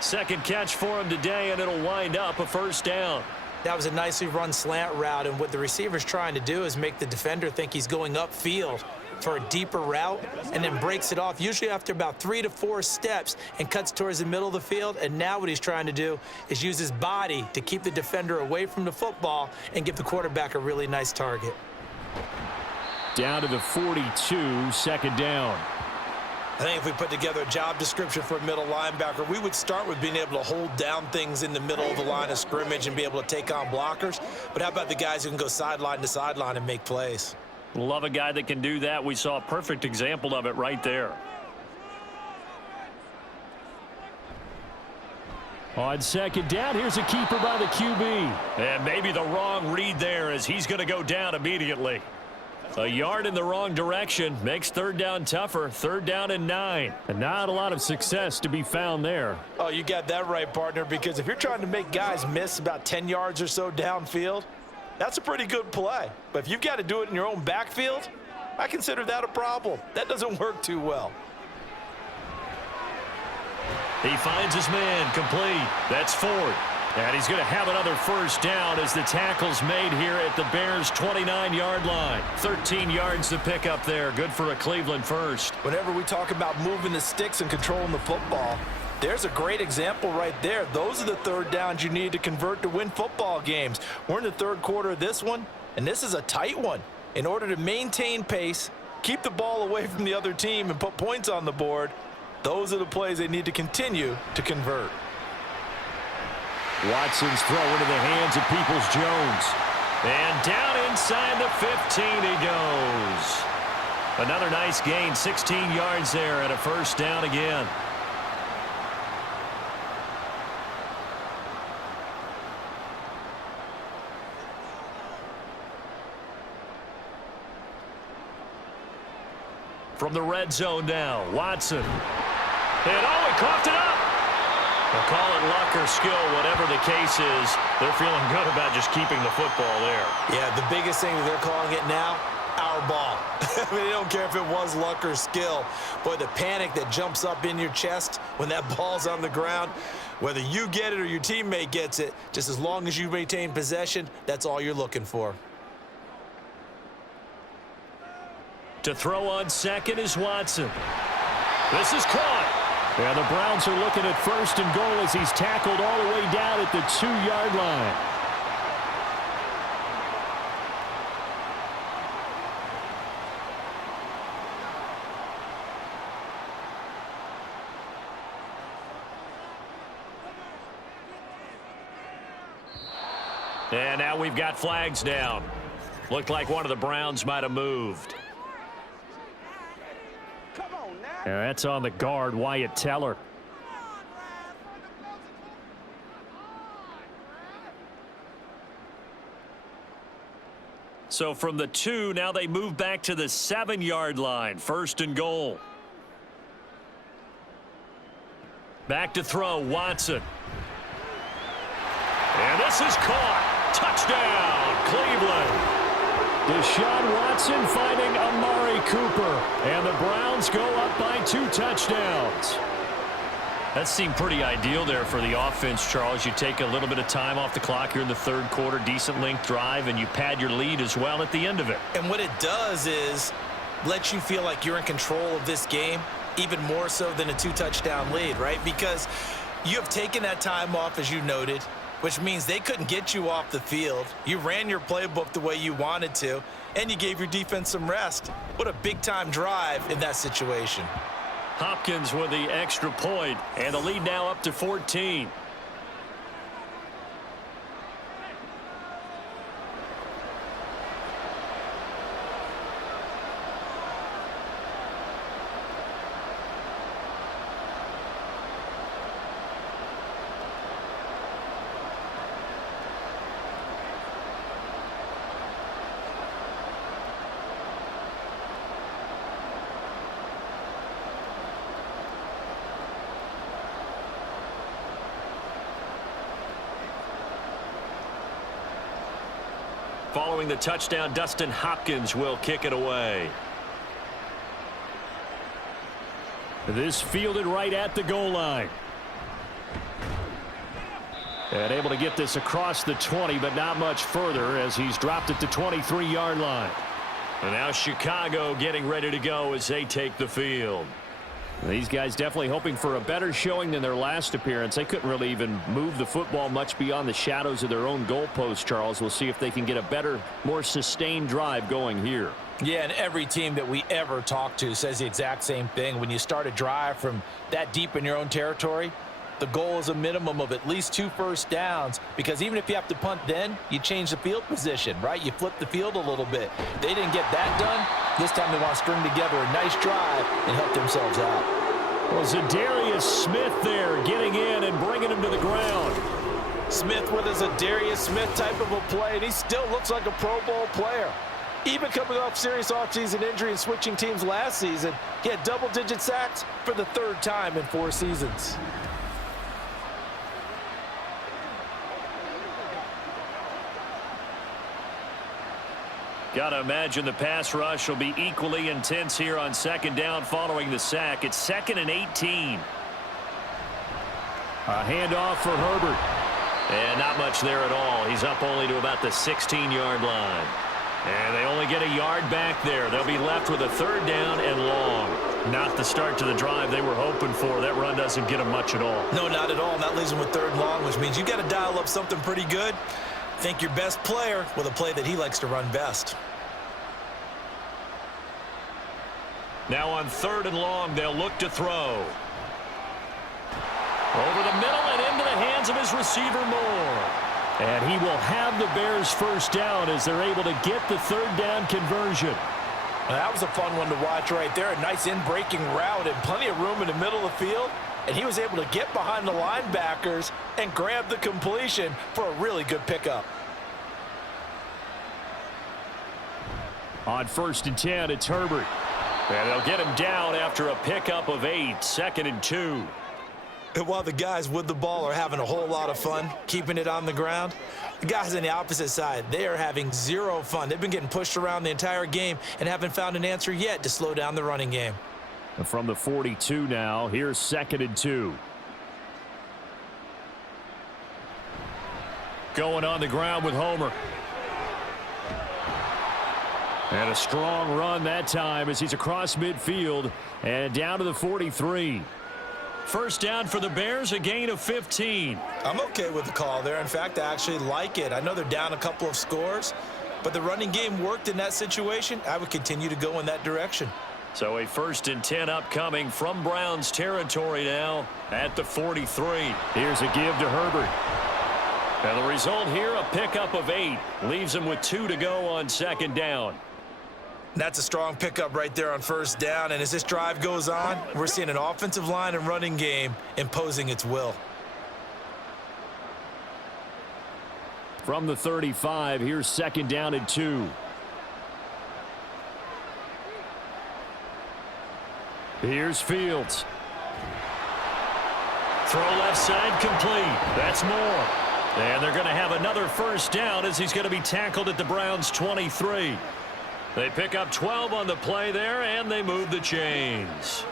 Second catch for him today, and it'll wind up a 1st down. That was a nicely run slant route, and what the receiver's trying to do is make the defender think he's going upfield. for a deeper route and then breaks it off, usually after about 3 to 4 steps, and cuts towards the middle of the field. And now what he's trying to do is use his body to keep the defender away from the football and give the quarterback a really nice target. Down to the 42, second down. I think if we put together a job description for a middle linebacker, we would start with being able to hold down things in the middle of the line of scrimmage and be able to take on blockers. But how about the guys who can go sideline to sideline and make plays? Love a guy that can do that. We saw a perfect example of it right there. On second down, here's a keeper by the QB. And maybe the wrong read there as he's going to go down immediately. A yard in the wrong direction makes third down tougher. Third down and 9. And not a lot of success to be found there. Oh, you got that right, partner, because if you're trying to make guys miss about 10 yards or so downfield, that's a pretty good play. But if you've got to do it in your own backfield, I consider that a problem. That doesn't work too well. He finds his man complete. That's Ford. And he's going to have another first down as the tackle's made here at the Bears' 29-yard line. 13 yards to pick up there. Good for a Cleveland first. Whenever we talk about moving the sticks and controlling the football, there's a great example right there. Those are the third downs you need to convert to win football games. We're in the third quarter of this one, and this is a tight one. In order to maintain pace, keep the ball away from the other team, and put points on the board, those are the plays they need to continue to convert. Watson's throw into the hands of Peoples-Jones. And down inside the 15 he goes. Another nice gain, 16 yards there, and a first down again. From the red zone now, Watson. And oh, he coughed it up. They'll call it luck or skill, whatever the case is. They're feeling good about just keeping the football there. Yeah, the biggest thing that they're calling it now, our ball. I mean, they don't care if it was luck or skill. Boy, the panic that jumps up in your chest when that ball's on the ground, whether you get it or your teammate gets it, just as long as you maintain possession, that's all you're looking for. To throw on second is Watson. This is caught. Yeah, the Browns are looking at first and goal as he's tackled all the way down at the 2-yard line. And now we've got flags down. Looked like one of the Browns might have moved. Yeah, that's on the guard, Wyatt Teller. So from the 2, now they move back to the 7-yard line. First and goal. Back to throw, Watson. And this is caught. Touchdown, Cleveland. Deshaun Watson finding Amari Cooper. And the Browns go up by 2 touchdowns. That seemed pretty ideal there for the offense, Charles. You take a little bit of time off the clock here in the third quarter, decent length drive, and you pad your lead as well at the end of it. And what it does is let you feel like you're in control of this game, even more so than a 2-touchdown lead, right? Because you have taken that time off, as you noted, which means they couldn't get you off the field. You ran your playbook the way you wanted to, and you gave your defense some rest. What a big-time drive in that situation. Hopkins with the extra point, and the lead now up to 14. Following the touchdown, Dustin Hopkins will kick it away. This fielded right at the goal line. And able to get this across the 20, but not much further as he's dropped it to 23-yard line. And now Chicago getting ready to go as they take the field. These guys definitely hoping for a better showing than their last appearance. They couldn't really even move the football much beyond the shadows of their own goalpost, Charles. We'll see if they can get a better, more sustained drive going here. Yeah, and every team that we ever talk to says the exact same thing. When you start a drive from that deep in your own territory, the goal is a minimum of at least 2 first downs, because even if you have to punt then, you change the field position, right? You flip the field a little bit. They didn't get that done. This time they want to string together a nice drive and help themselves out. Well, Zadarius Smith there getting in and bringing him to the ground. Smith with a Zadarius Smith type of a play, and he still looks like a Pro Bowl player. Even coming off serious offseason injury and switching teams last season, he had double-digit sacks for the 3rd time in 4 seasons. Got to imagine the pass rush will be equally intense here on 2nd down following the sack. It's 2nd and 18. A handoff for Herbert. And not much there at all. He's up only to about the 16-yard line. And they only get a yard back there. They'll be left with a 3rd down and long. Not the start to the drive they were hoping for. That run doesn't get them much at all. No, not at all. That leaves them with 3rd and long, which means you got to dial up something pretty good. Think your best player with a play that he likes to run best. Now on 3rd and long, they'll look to throw. Over the middle and into the hands of his receiver, Moore. And he will have the Bears 1st down as they're able to get the 3rd down conversion. That was a fun one to watch right there. A nice in-breaking route and plenty of room in the middle of the field. And he was able to get behind the linebackers and grab the completion for a really good pickup. On 1st and 10, it's Herbert. And they'll get him down after a pickup of 8, 2nd and 2. And while the guys with the ball are having a whole lot of fun keeping it on the ground, the guys on the opposite side, they are having 0 fun. They've been getting pushed around the entire game and haven't found an answer yet to slow down the running game. And from the 42 now, here's 2nd and 2. Going on the ground with Homer. And a strong run that time as he's across midfield and down to the 43. 1st down for the Bears, a gain of 15. I'm okay with the call there. In fact, I actually like it. I know they're down a couple of scores, but the running game worked in that situation. I would continue to go in that direction. So a 1st and 10 upcoming from Browns territory now at the 43. Here's a give to Herbert. And the result here, a pickup of 8. Leaves him with 2 to go on 2nd down. That's a strong pickup right there on 1st down. And as this drive goes on, we're seeing an offensive line and running game imposing its will. From the 35, here's 2nd down and 2. Here's Fields. Throw left side complete. That's Moore. And they're going to have another 1st down as he's going to be tackled at the Browns' 23. They pick up 12 on the play there, and they move the chains.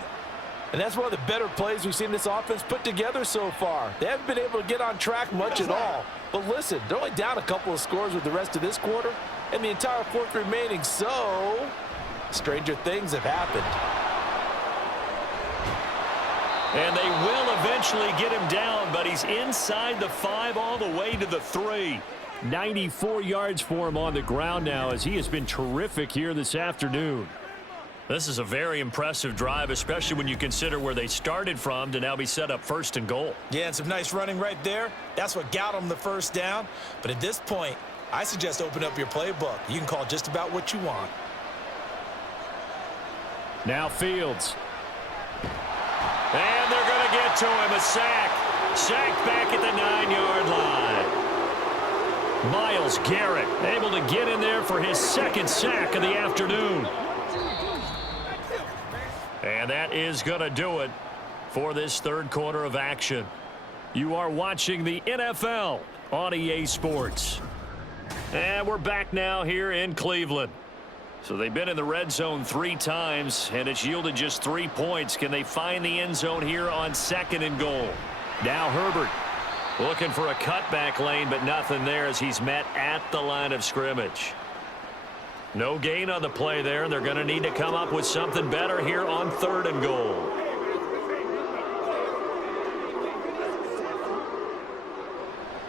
And that's one of the better plays we've seen this offense put together so far. They haven't been able to get on track much at all. But listen, they're only down a couple of scores with the rest of this quarter, and the entire 4th remaining, so stranger things have happened. And they will eventually get him down, but he's inside the 5 all the way to the 3. 94 yards for him on the ground now as he has been terrific here this afternoon. This is a very impressive drive, especially when you consider where they started from to now be set up 1st and goal. Yeah, and some nice running right there. That's what got them the 1st down. But at this point, I suggest open up your playbook. You can call just about what you want. Now Fields. And they're going to get to him. A sack. Sacked back at the 9-yard line. Myles Garrett able to get in there for his 2nd sack of the afternoon. And that is going to do it for this 3rd quarter of action. You are watching the NFL on EA Sports. And we're back now here in Cleveland. So they've been in the red zone 3 times, and it's yielded just 3 points. Can they find the end zone here on 2nd and goal? Now Herbert. Looking for a cutback lane, but nothing there as he's met at the line of scrimmage. No gain on the play there, and they're going to need to come up with something better here on 3rd and goal.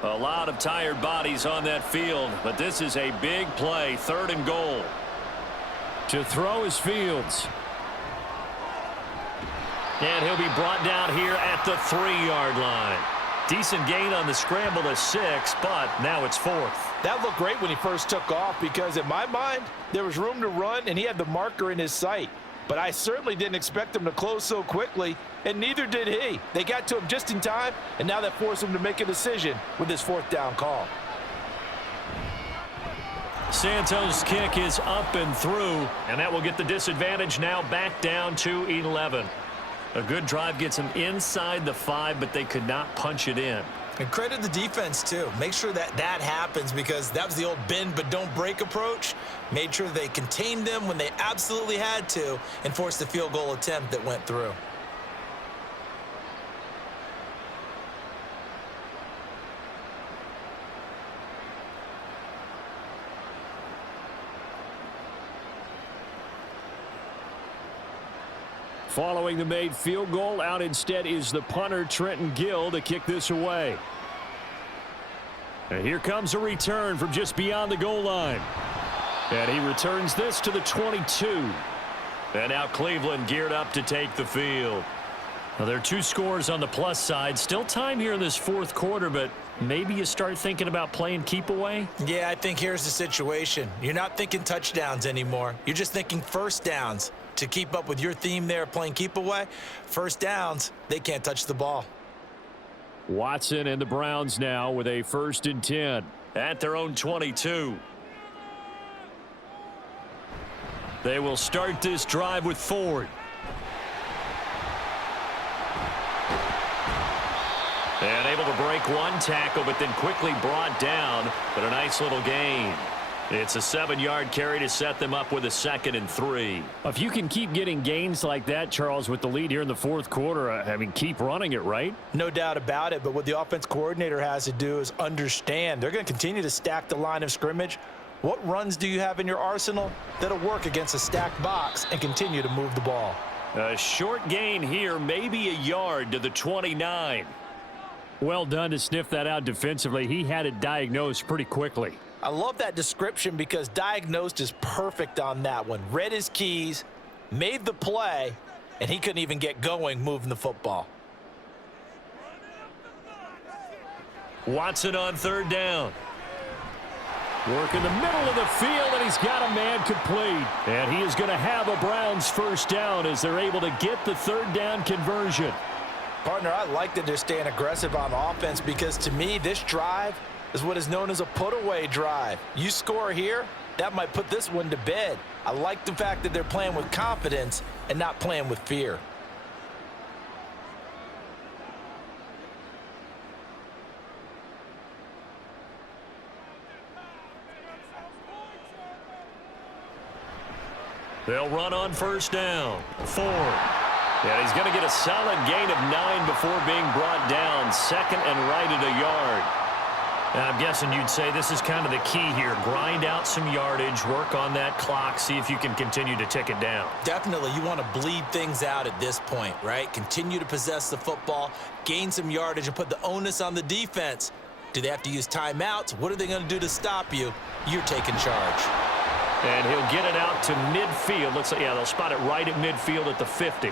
A lot of tired bodies on that field, but this is a big play, 3rd and goal. To throw is Fields. And he'll be brought down here at the 3-yard line. Decent gain on the scramble to 6, but now it's 4th. That looked great when he first took off because in my mind, there was room to run and he had the marker in his sight. But I certainly didn't expect him to close so quickly, and neither did he. They got to him just in time, and now that forced him to make a decision with his 4th down call. Santos' kick is up and through, and that will get the disadvantage now back down to 11. A good drive gets them inside the 5, but they could not punch it in. And credit the defense, too. Make sure that happens because that was the old bend but don't break approach. Made sure they contained them when they absolutely had to and forced the field goal attempt that went through. Following the made field goal, out instead is the punter, Trenton Gill, to kick this away. And here comes a return from just beyond the goal line. And he returns this to the 22. And now Cleveland geared up to take the field. Well, there are 2 scores on the plus side. Still time here in this 4th quarter, but maybe you start thinking about playing keep away? Yeah, I think here's the situation. You're not thinking touchdowns anymore. You're just thinking first downs. To keep up with your theme there, playing keep away, first downs, they can't touch the ball. Watson and the Browns now with a 1st and 10. At their own 22. They will start this drive with Ford. And able to break 1 tackle, but then quickly brought down, but a nice little gain. It's a 7-yard carry to set them up with a 2nd and 3. If you can keep getting gains like that, Charles, with the lead here in the 4th quarter, I mean, keep running it, right? No doubt about it, but what the offense coordinator has to do is understand they're going to continue to stack the line of scrimmage. What runs do you have in your arsenal that'll work against a stacked box and continue to move the ball? A short gain here, maybe a yard to the 29. Well done to sniff that out defensively. He had it diagnosed pretty quickly. I love that description because diagnosed is perfect on that one. Read his keys, made the play, and he couldn't even get going moving the football. Watson on 3rd down. Work in the middle of the field, and he's got a man complete. And he is going to have a Browns 1st down as they're able to get the 3rd down conversion. Partner, I like that they're staying aggressive on offense because to me, this drive is what is known as a put-away drive. You score here, that might put this one to bed. I like the fact that they're playing with confidence and not playing with fear. They'll run on 1st down. Ford. And he's going to get a solid gain of 9 before being brought down. 2nd and right at a yard. And I'm guessing you'd say this is kind of the key here. Grind out some yardage, work on that clock, see if you can continue to tick it down. Definitely, you want to bleed things out at this point, right? Continue to possess the football, gain some yardage, and put the onus on the defense. Do they have to use timeouts? What are they going to do to stop you? You're taking charge. And he'll get it out to midfield. Looks like, yeah, they'll spot it right at midfield at the 50.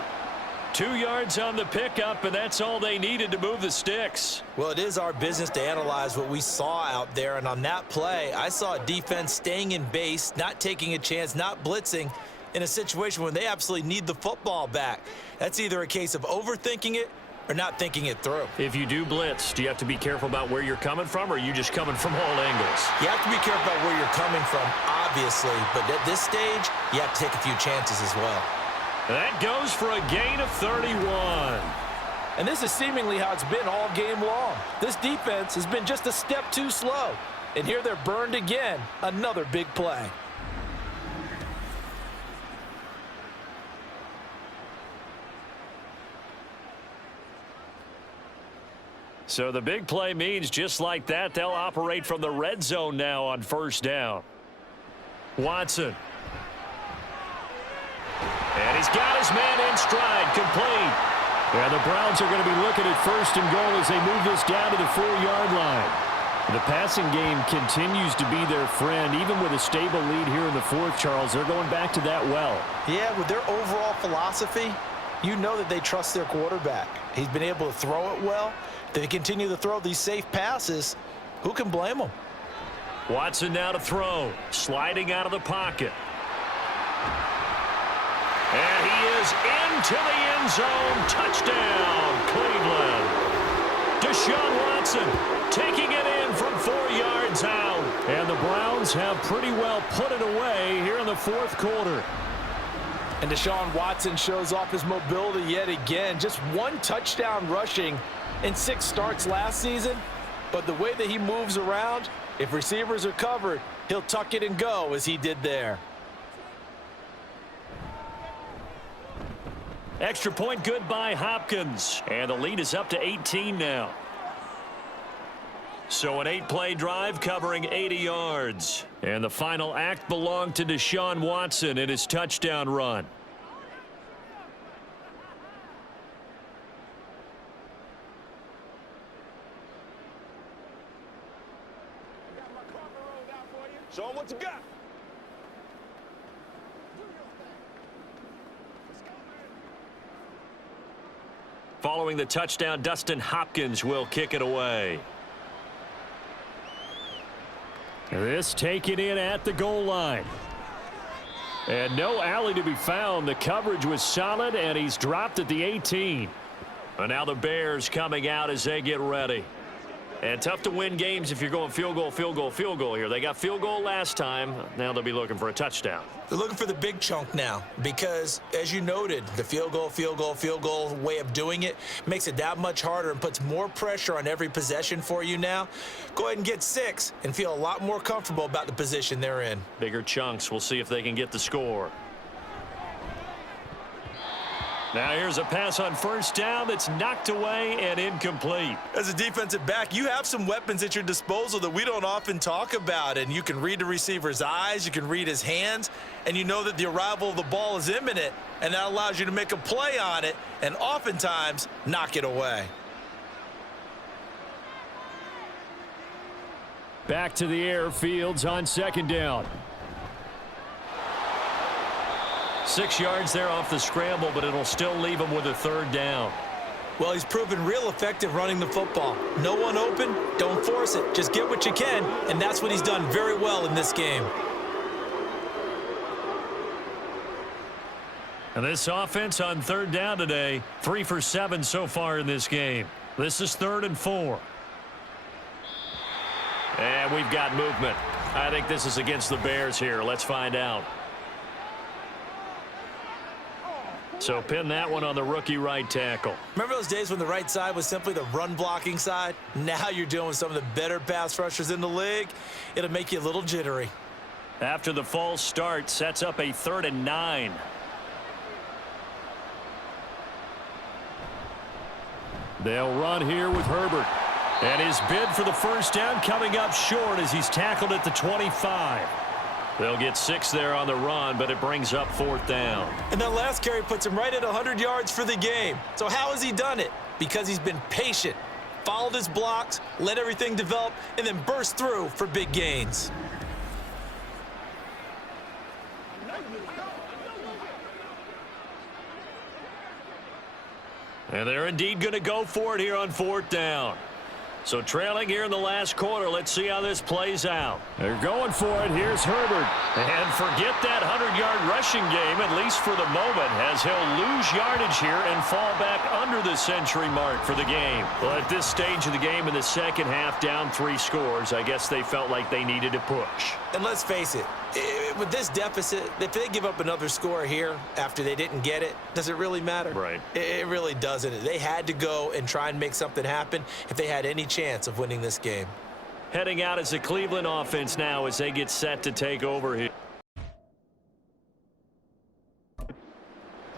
2 yards on the pickup, and that's all they needed to move the sticks. Well, it is our business to analyze what we saw out there, and on that play, I saw a defense staying in base, not taking a chance, not blitzing in a situation where they absolutely need the football back. That's either a case of overthinking it or not thinking it through. If you do blitz, do you have to be careful about where you're coming from, or are you just coming from all angles? You have to be careful about where you're coming from, obviously, but at this stage, you have to take a few chances as well. That goes for a gain of 31. And this is seemingly how it's been all game long. This defense has been just a step too slow. And here they're burned again. Another big play. So the big play means just like that, they'll operate from the red zone now on 1st down. Watson. And he's got his man in stride, complete. And the Browns are going to be looking at first and goal as they move this down to the 4-yard line. The passing game continues to be their friend. Even with a stable lead here in the fourth, Charles, they're going back to that well. Yeah, with their overall philosophy, you know that they trust their quarterback. He's been able to throw it well. They continue to throw these safe passes. Who can blame them? Watson now to throw, sliding out of the pocket. And he is into the end zone. Touchdown, Cleveland. Deshaun Watson taking it in from 4 yards out. And the Browns have pretty well put it away here in the fourth quarter. And Deshaun Watson shows off his mobility yet again. Just 1 touchdown rushing in 6 starts last season. But the way that he moves around, if receivers are covered, he'll tuck it and go as he did there. Extra point good by Hopkins. And the lead is up to 18 now. So an 8-play drive covering 80 yards. And the final act belonged to Deshaun Watson in his touchdown run. Show him what you got. Following the touchdown, Dustin Hopkins will kick it away. This taken in at the goal line. And no alley to be found. The coverage was solid, and he's dropped at the 18. And now the Bears coming out as they get ready. And tough to win games if you're going field goal, field goal, field goal here. They got field goal last time. Now they'll be looking for a touchdown. They're looking for the big chunk now because, as you noted, the field goal way of doing it makes it that much harder and puts more pressure on every possession for you now. Go ahead and get 6 and feel a lot more comfortable about the position they're in. Bigger chunks. We'll see if they can get the score. Now here's a pass on first down that's knocked away and incomplete. As a defensive back, you have some weapons at your disposal that we don't often talk about, and you can read the receiver's eyes, you can read his hands, and you know that the arrival of the ball is imminent, and that allows you to make a play on it and oftentimes knock it away. Back to the air, Fields on second down. 6 yards there off the scramble, but it'll still leave him with a 3rd down. Well, he's proven real effective running the football. No one open, don't force it. Just get what you can, and that's what he's done very well in this game. And this offense on 3rd down today, 3 for 7 so far in this game. This is 3rd and 4. And we've got movement. I think this is against the Bears here. Let's find out. So pin that one on the rookie right tackle. Remember those days when the right side was simply the run-blocking side? Now you're dealing with some of the better pass rushers in the league. It'll make you a little jittery. After the false start, sets up a 3rd and 9. They'll run here with Herbert. And his bid for the first down coming up short as he's tackled at the 25. They'll get 6 there on the run, but it brings up 4th down. And that last carry puts him right at 100 yards for the game. So how has he done it? Because he's been patient, followed his blocks, let everything develop, and then burst through for big gains. And they're indeed going to go for it here on 4th down. So trailing here in the last quarter. Let's see how this plays out. They're going for it. Here's Herbert. And forget that 100-yard rushing game, at least for the moment, as he'll lose yardage here and fall back under the century mark for the game. Well, at this stage of the game in the second half, down 3 scores, I guess they felt like they needed to push. And let's face it, with this deficit, if they give up another score here after they didn't get it, does it really matter? Right. It really doesn't. They had to go and try and make something happen if they had any chance of winning this game. Heading out as the Cleveland offense now as they get set to take over here.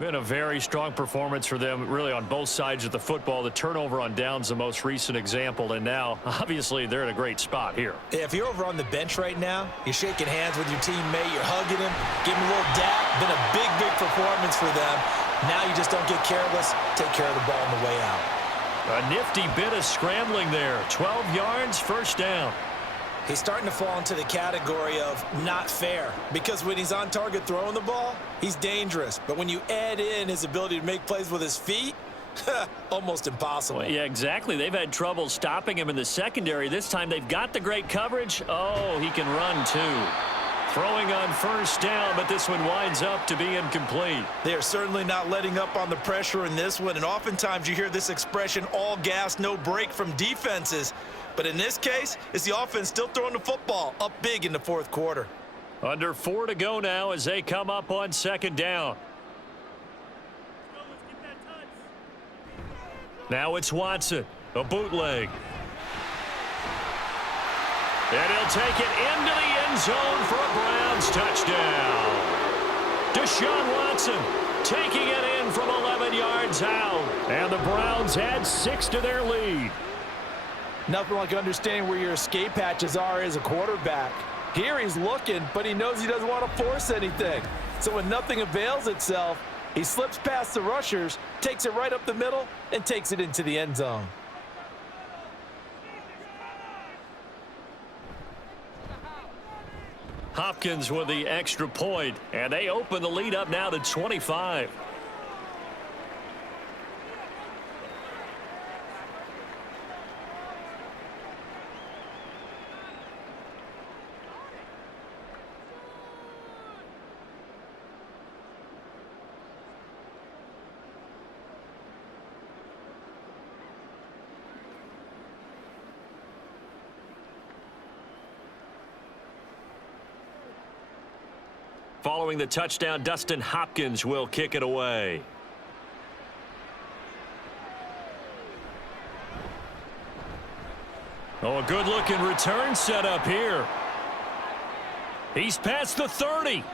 Been a very strong performance for them, really, on both sides of the football. The turnover on downs, the most recent example, and now, obviously, they're in a great spot here. If you're over on the bench right now, you're shaking hands with your teammate, you're hugging him, giving him a little dap. Been a big, big performance for them. Now you just don't get careless. Take care of the ball on the way out. A nifty bit of scrambling there. 12 yards, first down. He's starting to fall into the category of not fair, because when he's on target throwing the ball, he's dangerous. But when you add in his ability to make plays with his feet, almost impossible. Well, yeah, exactly. They've had trouble stopping him in the secondary. This time they've got the great coverage. Oh, he can run too. Throwing on first down, but this one winds up to be incomplete. They are certainly not letting up on the pressure in this one, and oftentimes you hear this expression, all gas, no break, from defenses. But in this case, it's the offense still throwing the football up big in the fourth quarter. Under 4 to go now as they come up on second down. Now it's Watson, a bootleg. And he'll take it into the end zone for a Browns touchdown. Deshaun Watson taking it in from 11 yards out. And the Browns add 6 to their lead. Nothing like understanding where your escape hatches are as a quarterback. Here he's looking, but he knows he doesn't want to force anything. So when nothing avails itself, he slips past the rushers, takes it right up the middle, and takes it into the end zone. Hopkins with the extra point, and they open the lead up now to 25. Following the touchdown, Dustin Hopkins will kick it away. Oh, a good-looking return set up here. He's past the 30.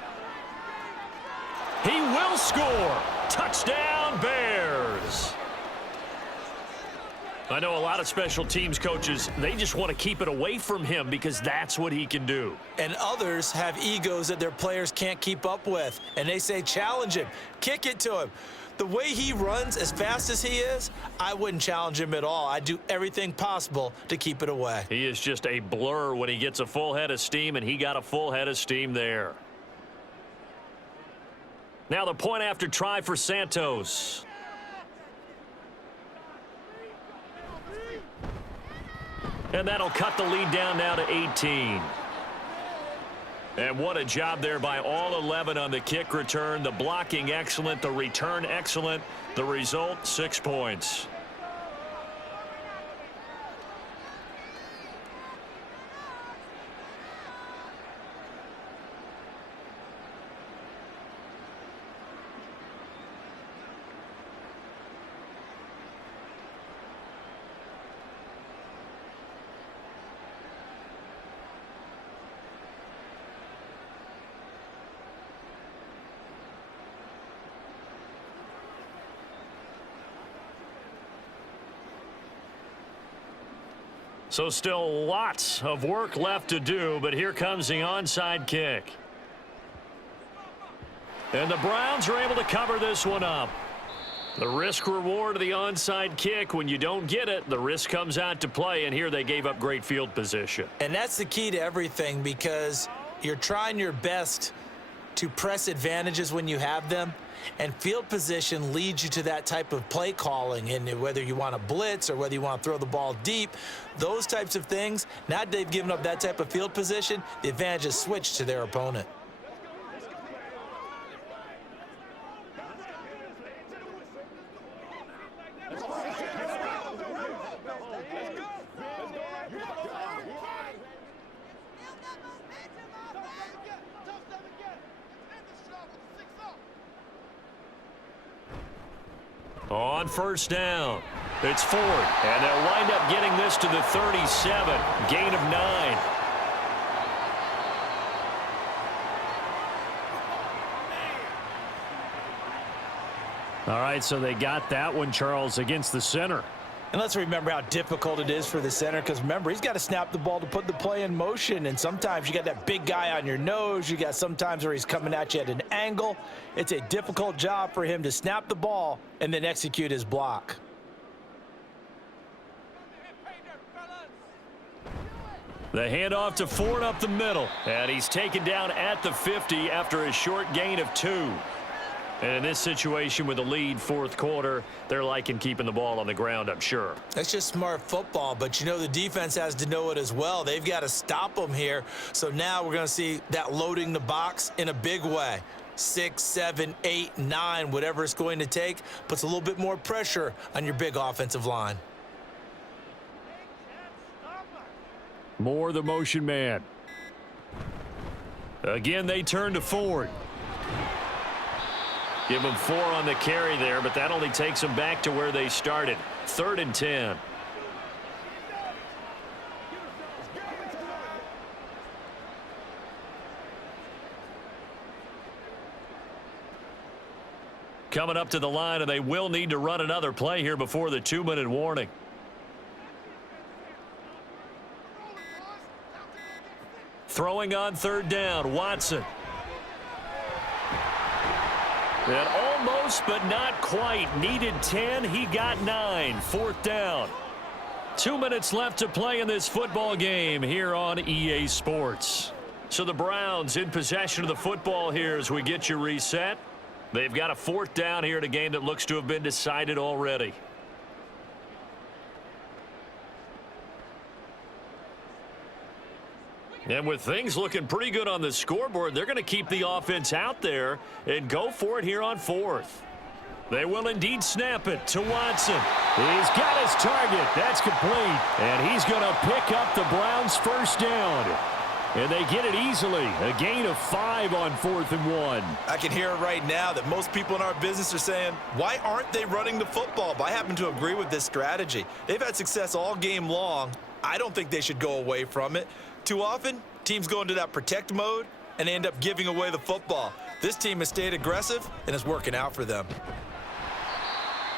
He will score. Touchdown, Bears. I know a lot of special teams coaches, they just want to keep it away from him because that's what he can do. And others have egos that their players can't keep up with. And they say, challenge him, kick it to him. The way he runs as fast as he is, I wouldn't challenge him at all. I'd do everything possible to keep it away. He is just a blur when he gets a full head of steam, and he got a full head of steam there. Now the point after try for Santos. And that'll cut the lead down now to 18. And what a job there by all 11 on the kick return. The blocking excellent, the return excellent. The result, 6 points. So still lots of work left to do, but here comes the onside kick. And the Browns are able to cover this one up. The risk reward of the onside kick, when you don't get it, the risk comes out to play, and here they gave up great field position. And that's the key to everything, because you're trying your best to press advantages when you have them, and field position leads you to that type of play calling. And whether you want to blitz or whether you want to throw the ball deep, those types of things, now that they've given up that type of field position, the advantage is switched to their opponent. On first down, it's Ford, and they'll wind up getting this to the 37, gain of 9. All right, so they got that one, Charles, against the center. And let's remember how difficult it is for the center, because remember, he's got to snap the ball to put the play in motion, and sometimes you got that big guy on your nose. You got sometimes where he's coming at you at an angle. It's a difficult job for him to snap the ball and then execute his block. The handoff to Ford up the middle, and he's taken down at the 50 after a short gain of 2. And in this situation with the lead fourth quarter, they're liking keeping the ball on the ground, I'm sure. That's just smart football, but you know the defense has to know it as well. They've got to stop them here. So now we're going to see that loading the box in a big way. 6, 7, 8, 9, whatever it's going to take, puts a little bit more pressure on your big offensive line. More the motion man. Again, they turn to Ford. Give them 4 on the carry there, but that only takes them back to where they started. 3rd and 10. Coming up to the line, and they will need to run another play here before the 2-minute warning. Throwing on 3rd down, Watson. And almost, but not quite. Needed 10. He got 9. 4th down. 2 minutes left to play in this football game here on EA Sports. So the Browns in possession of the football here as we get you reset. They've got a 4th down here in a game that looks to have been decided already. And with things looking pretty good on the scoreboard, they're going to keep the offense out there and go for it here on 4th. They will indeed snap it to Watson. He's got his target. That's complete. And he's going to pick up the Browns' 1st down. And they get it easily. A gain of 5 on 4th and 1. I can hear it right now that most people in our business are saying, why aren't they running the football? But I happen to agree with this strategy. They've had success all game long. I don't think they should go away from it. Too often, teams go into that protect mode and end up giving away the football. This team has stayed aggressive, and it's working out for them.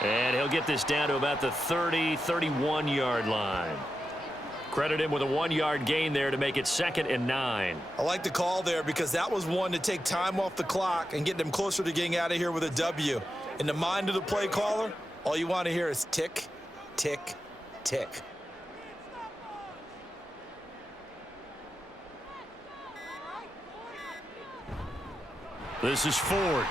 And he'll get this down to about the 30, 31-yard line. Credit him with a 1-yard gain there to make it 2nd and 9. I like the call there because that was one to take time off the clock and get them closer to getting out of here with a W. In the mind of the play caller, all you want to hear is tick, tick, tick. This is Ford.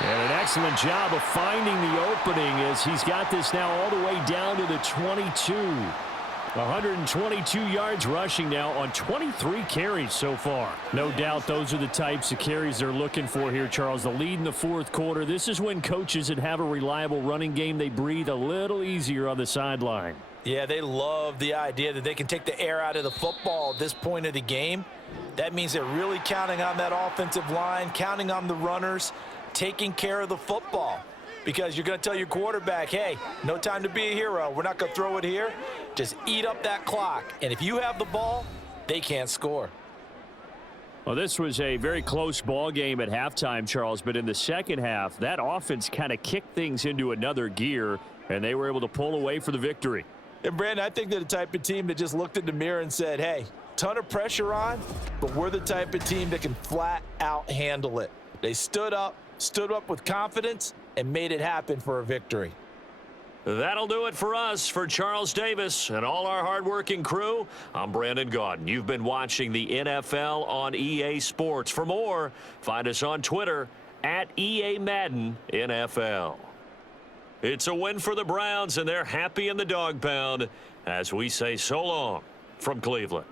And an excellent job of finding the opening as he's got this now all the way down to the 22. 122 yards rushing now on 23 carries so far. No doubt those are the types of carries they're looking for here, Charles. The lead in the fourth quarter. This is when coaches that have a reliable running game, they breathe a little easier on the sideline. Yeah, they love the idea that they can take the air out of the football at this point of the game. That means they're really counting on that offensive line, counting on the runners, taking care of the football. Because you're going to tell your quarterback, hey, no time to be a hero. We're not going to throw it here. Just eat up that clock. And if you have the ball, they can't score. Well, this was a very close ball game at halftime, Charles. But in the second half, that offense kind of kicked things into another gear, and they were able to pull away for the victory. And, Brandon, I think they're the type of team that just looked in the mirror and said, hey, ton of pressure on, but we're the type of team that can flat out handle it. They stood up with confidence, and made it happen for a victory. That'll do it for us. For Charles Davis and all our hardworking crew, I'm Brandon Gaudin. You've been watching the NFL on EA Sports. For more, find us on Twitter at EA Madden NFL. It's a win for the Browns, and they're happy in the dog pound as we say so long from Cleveland.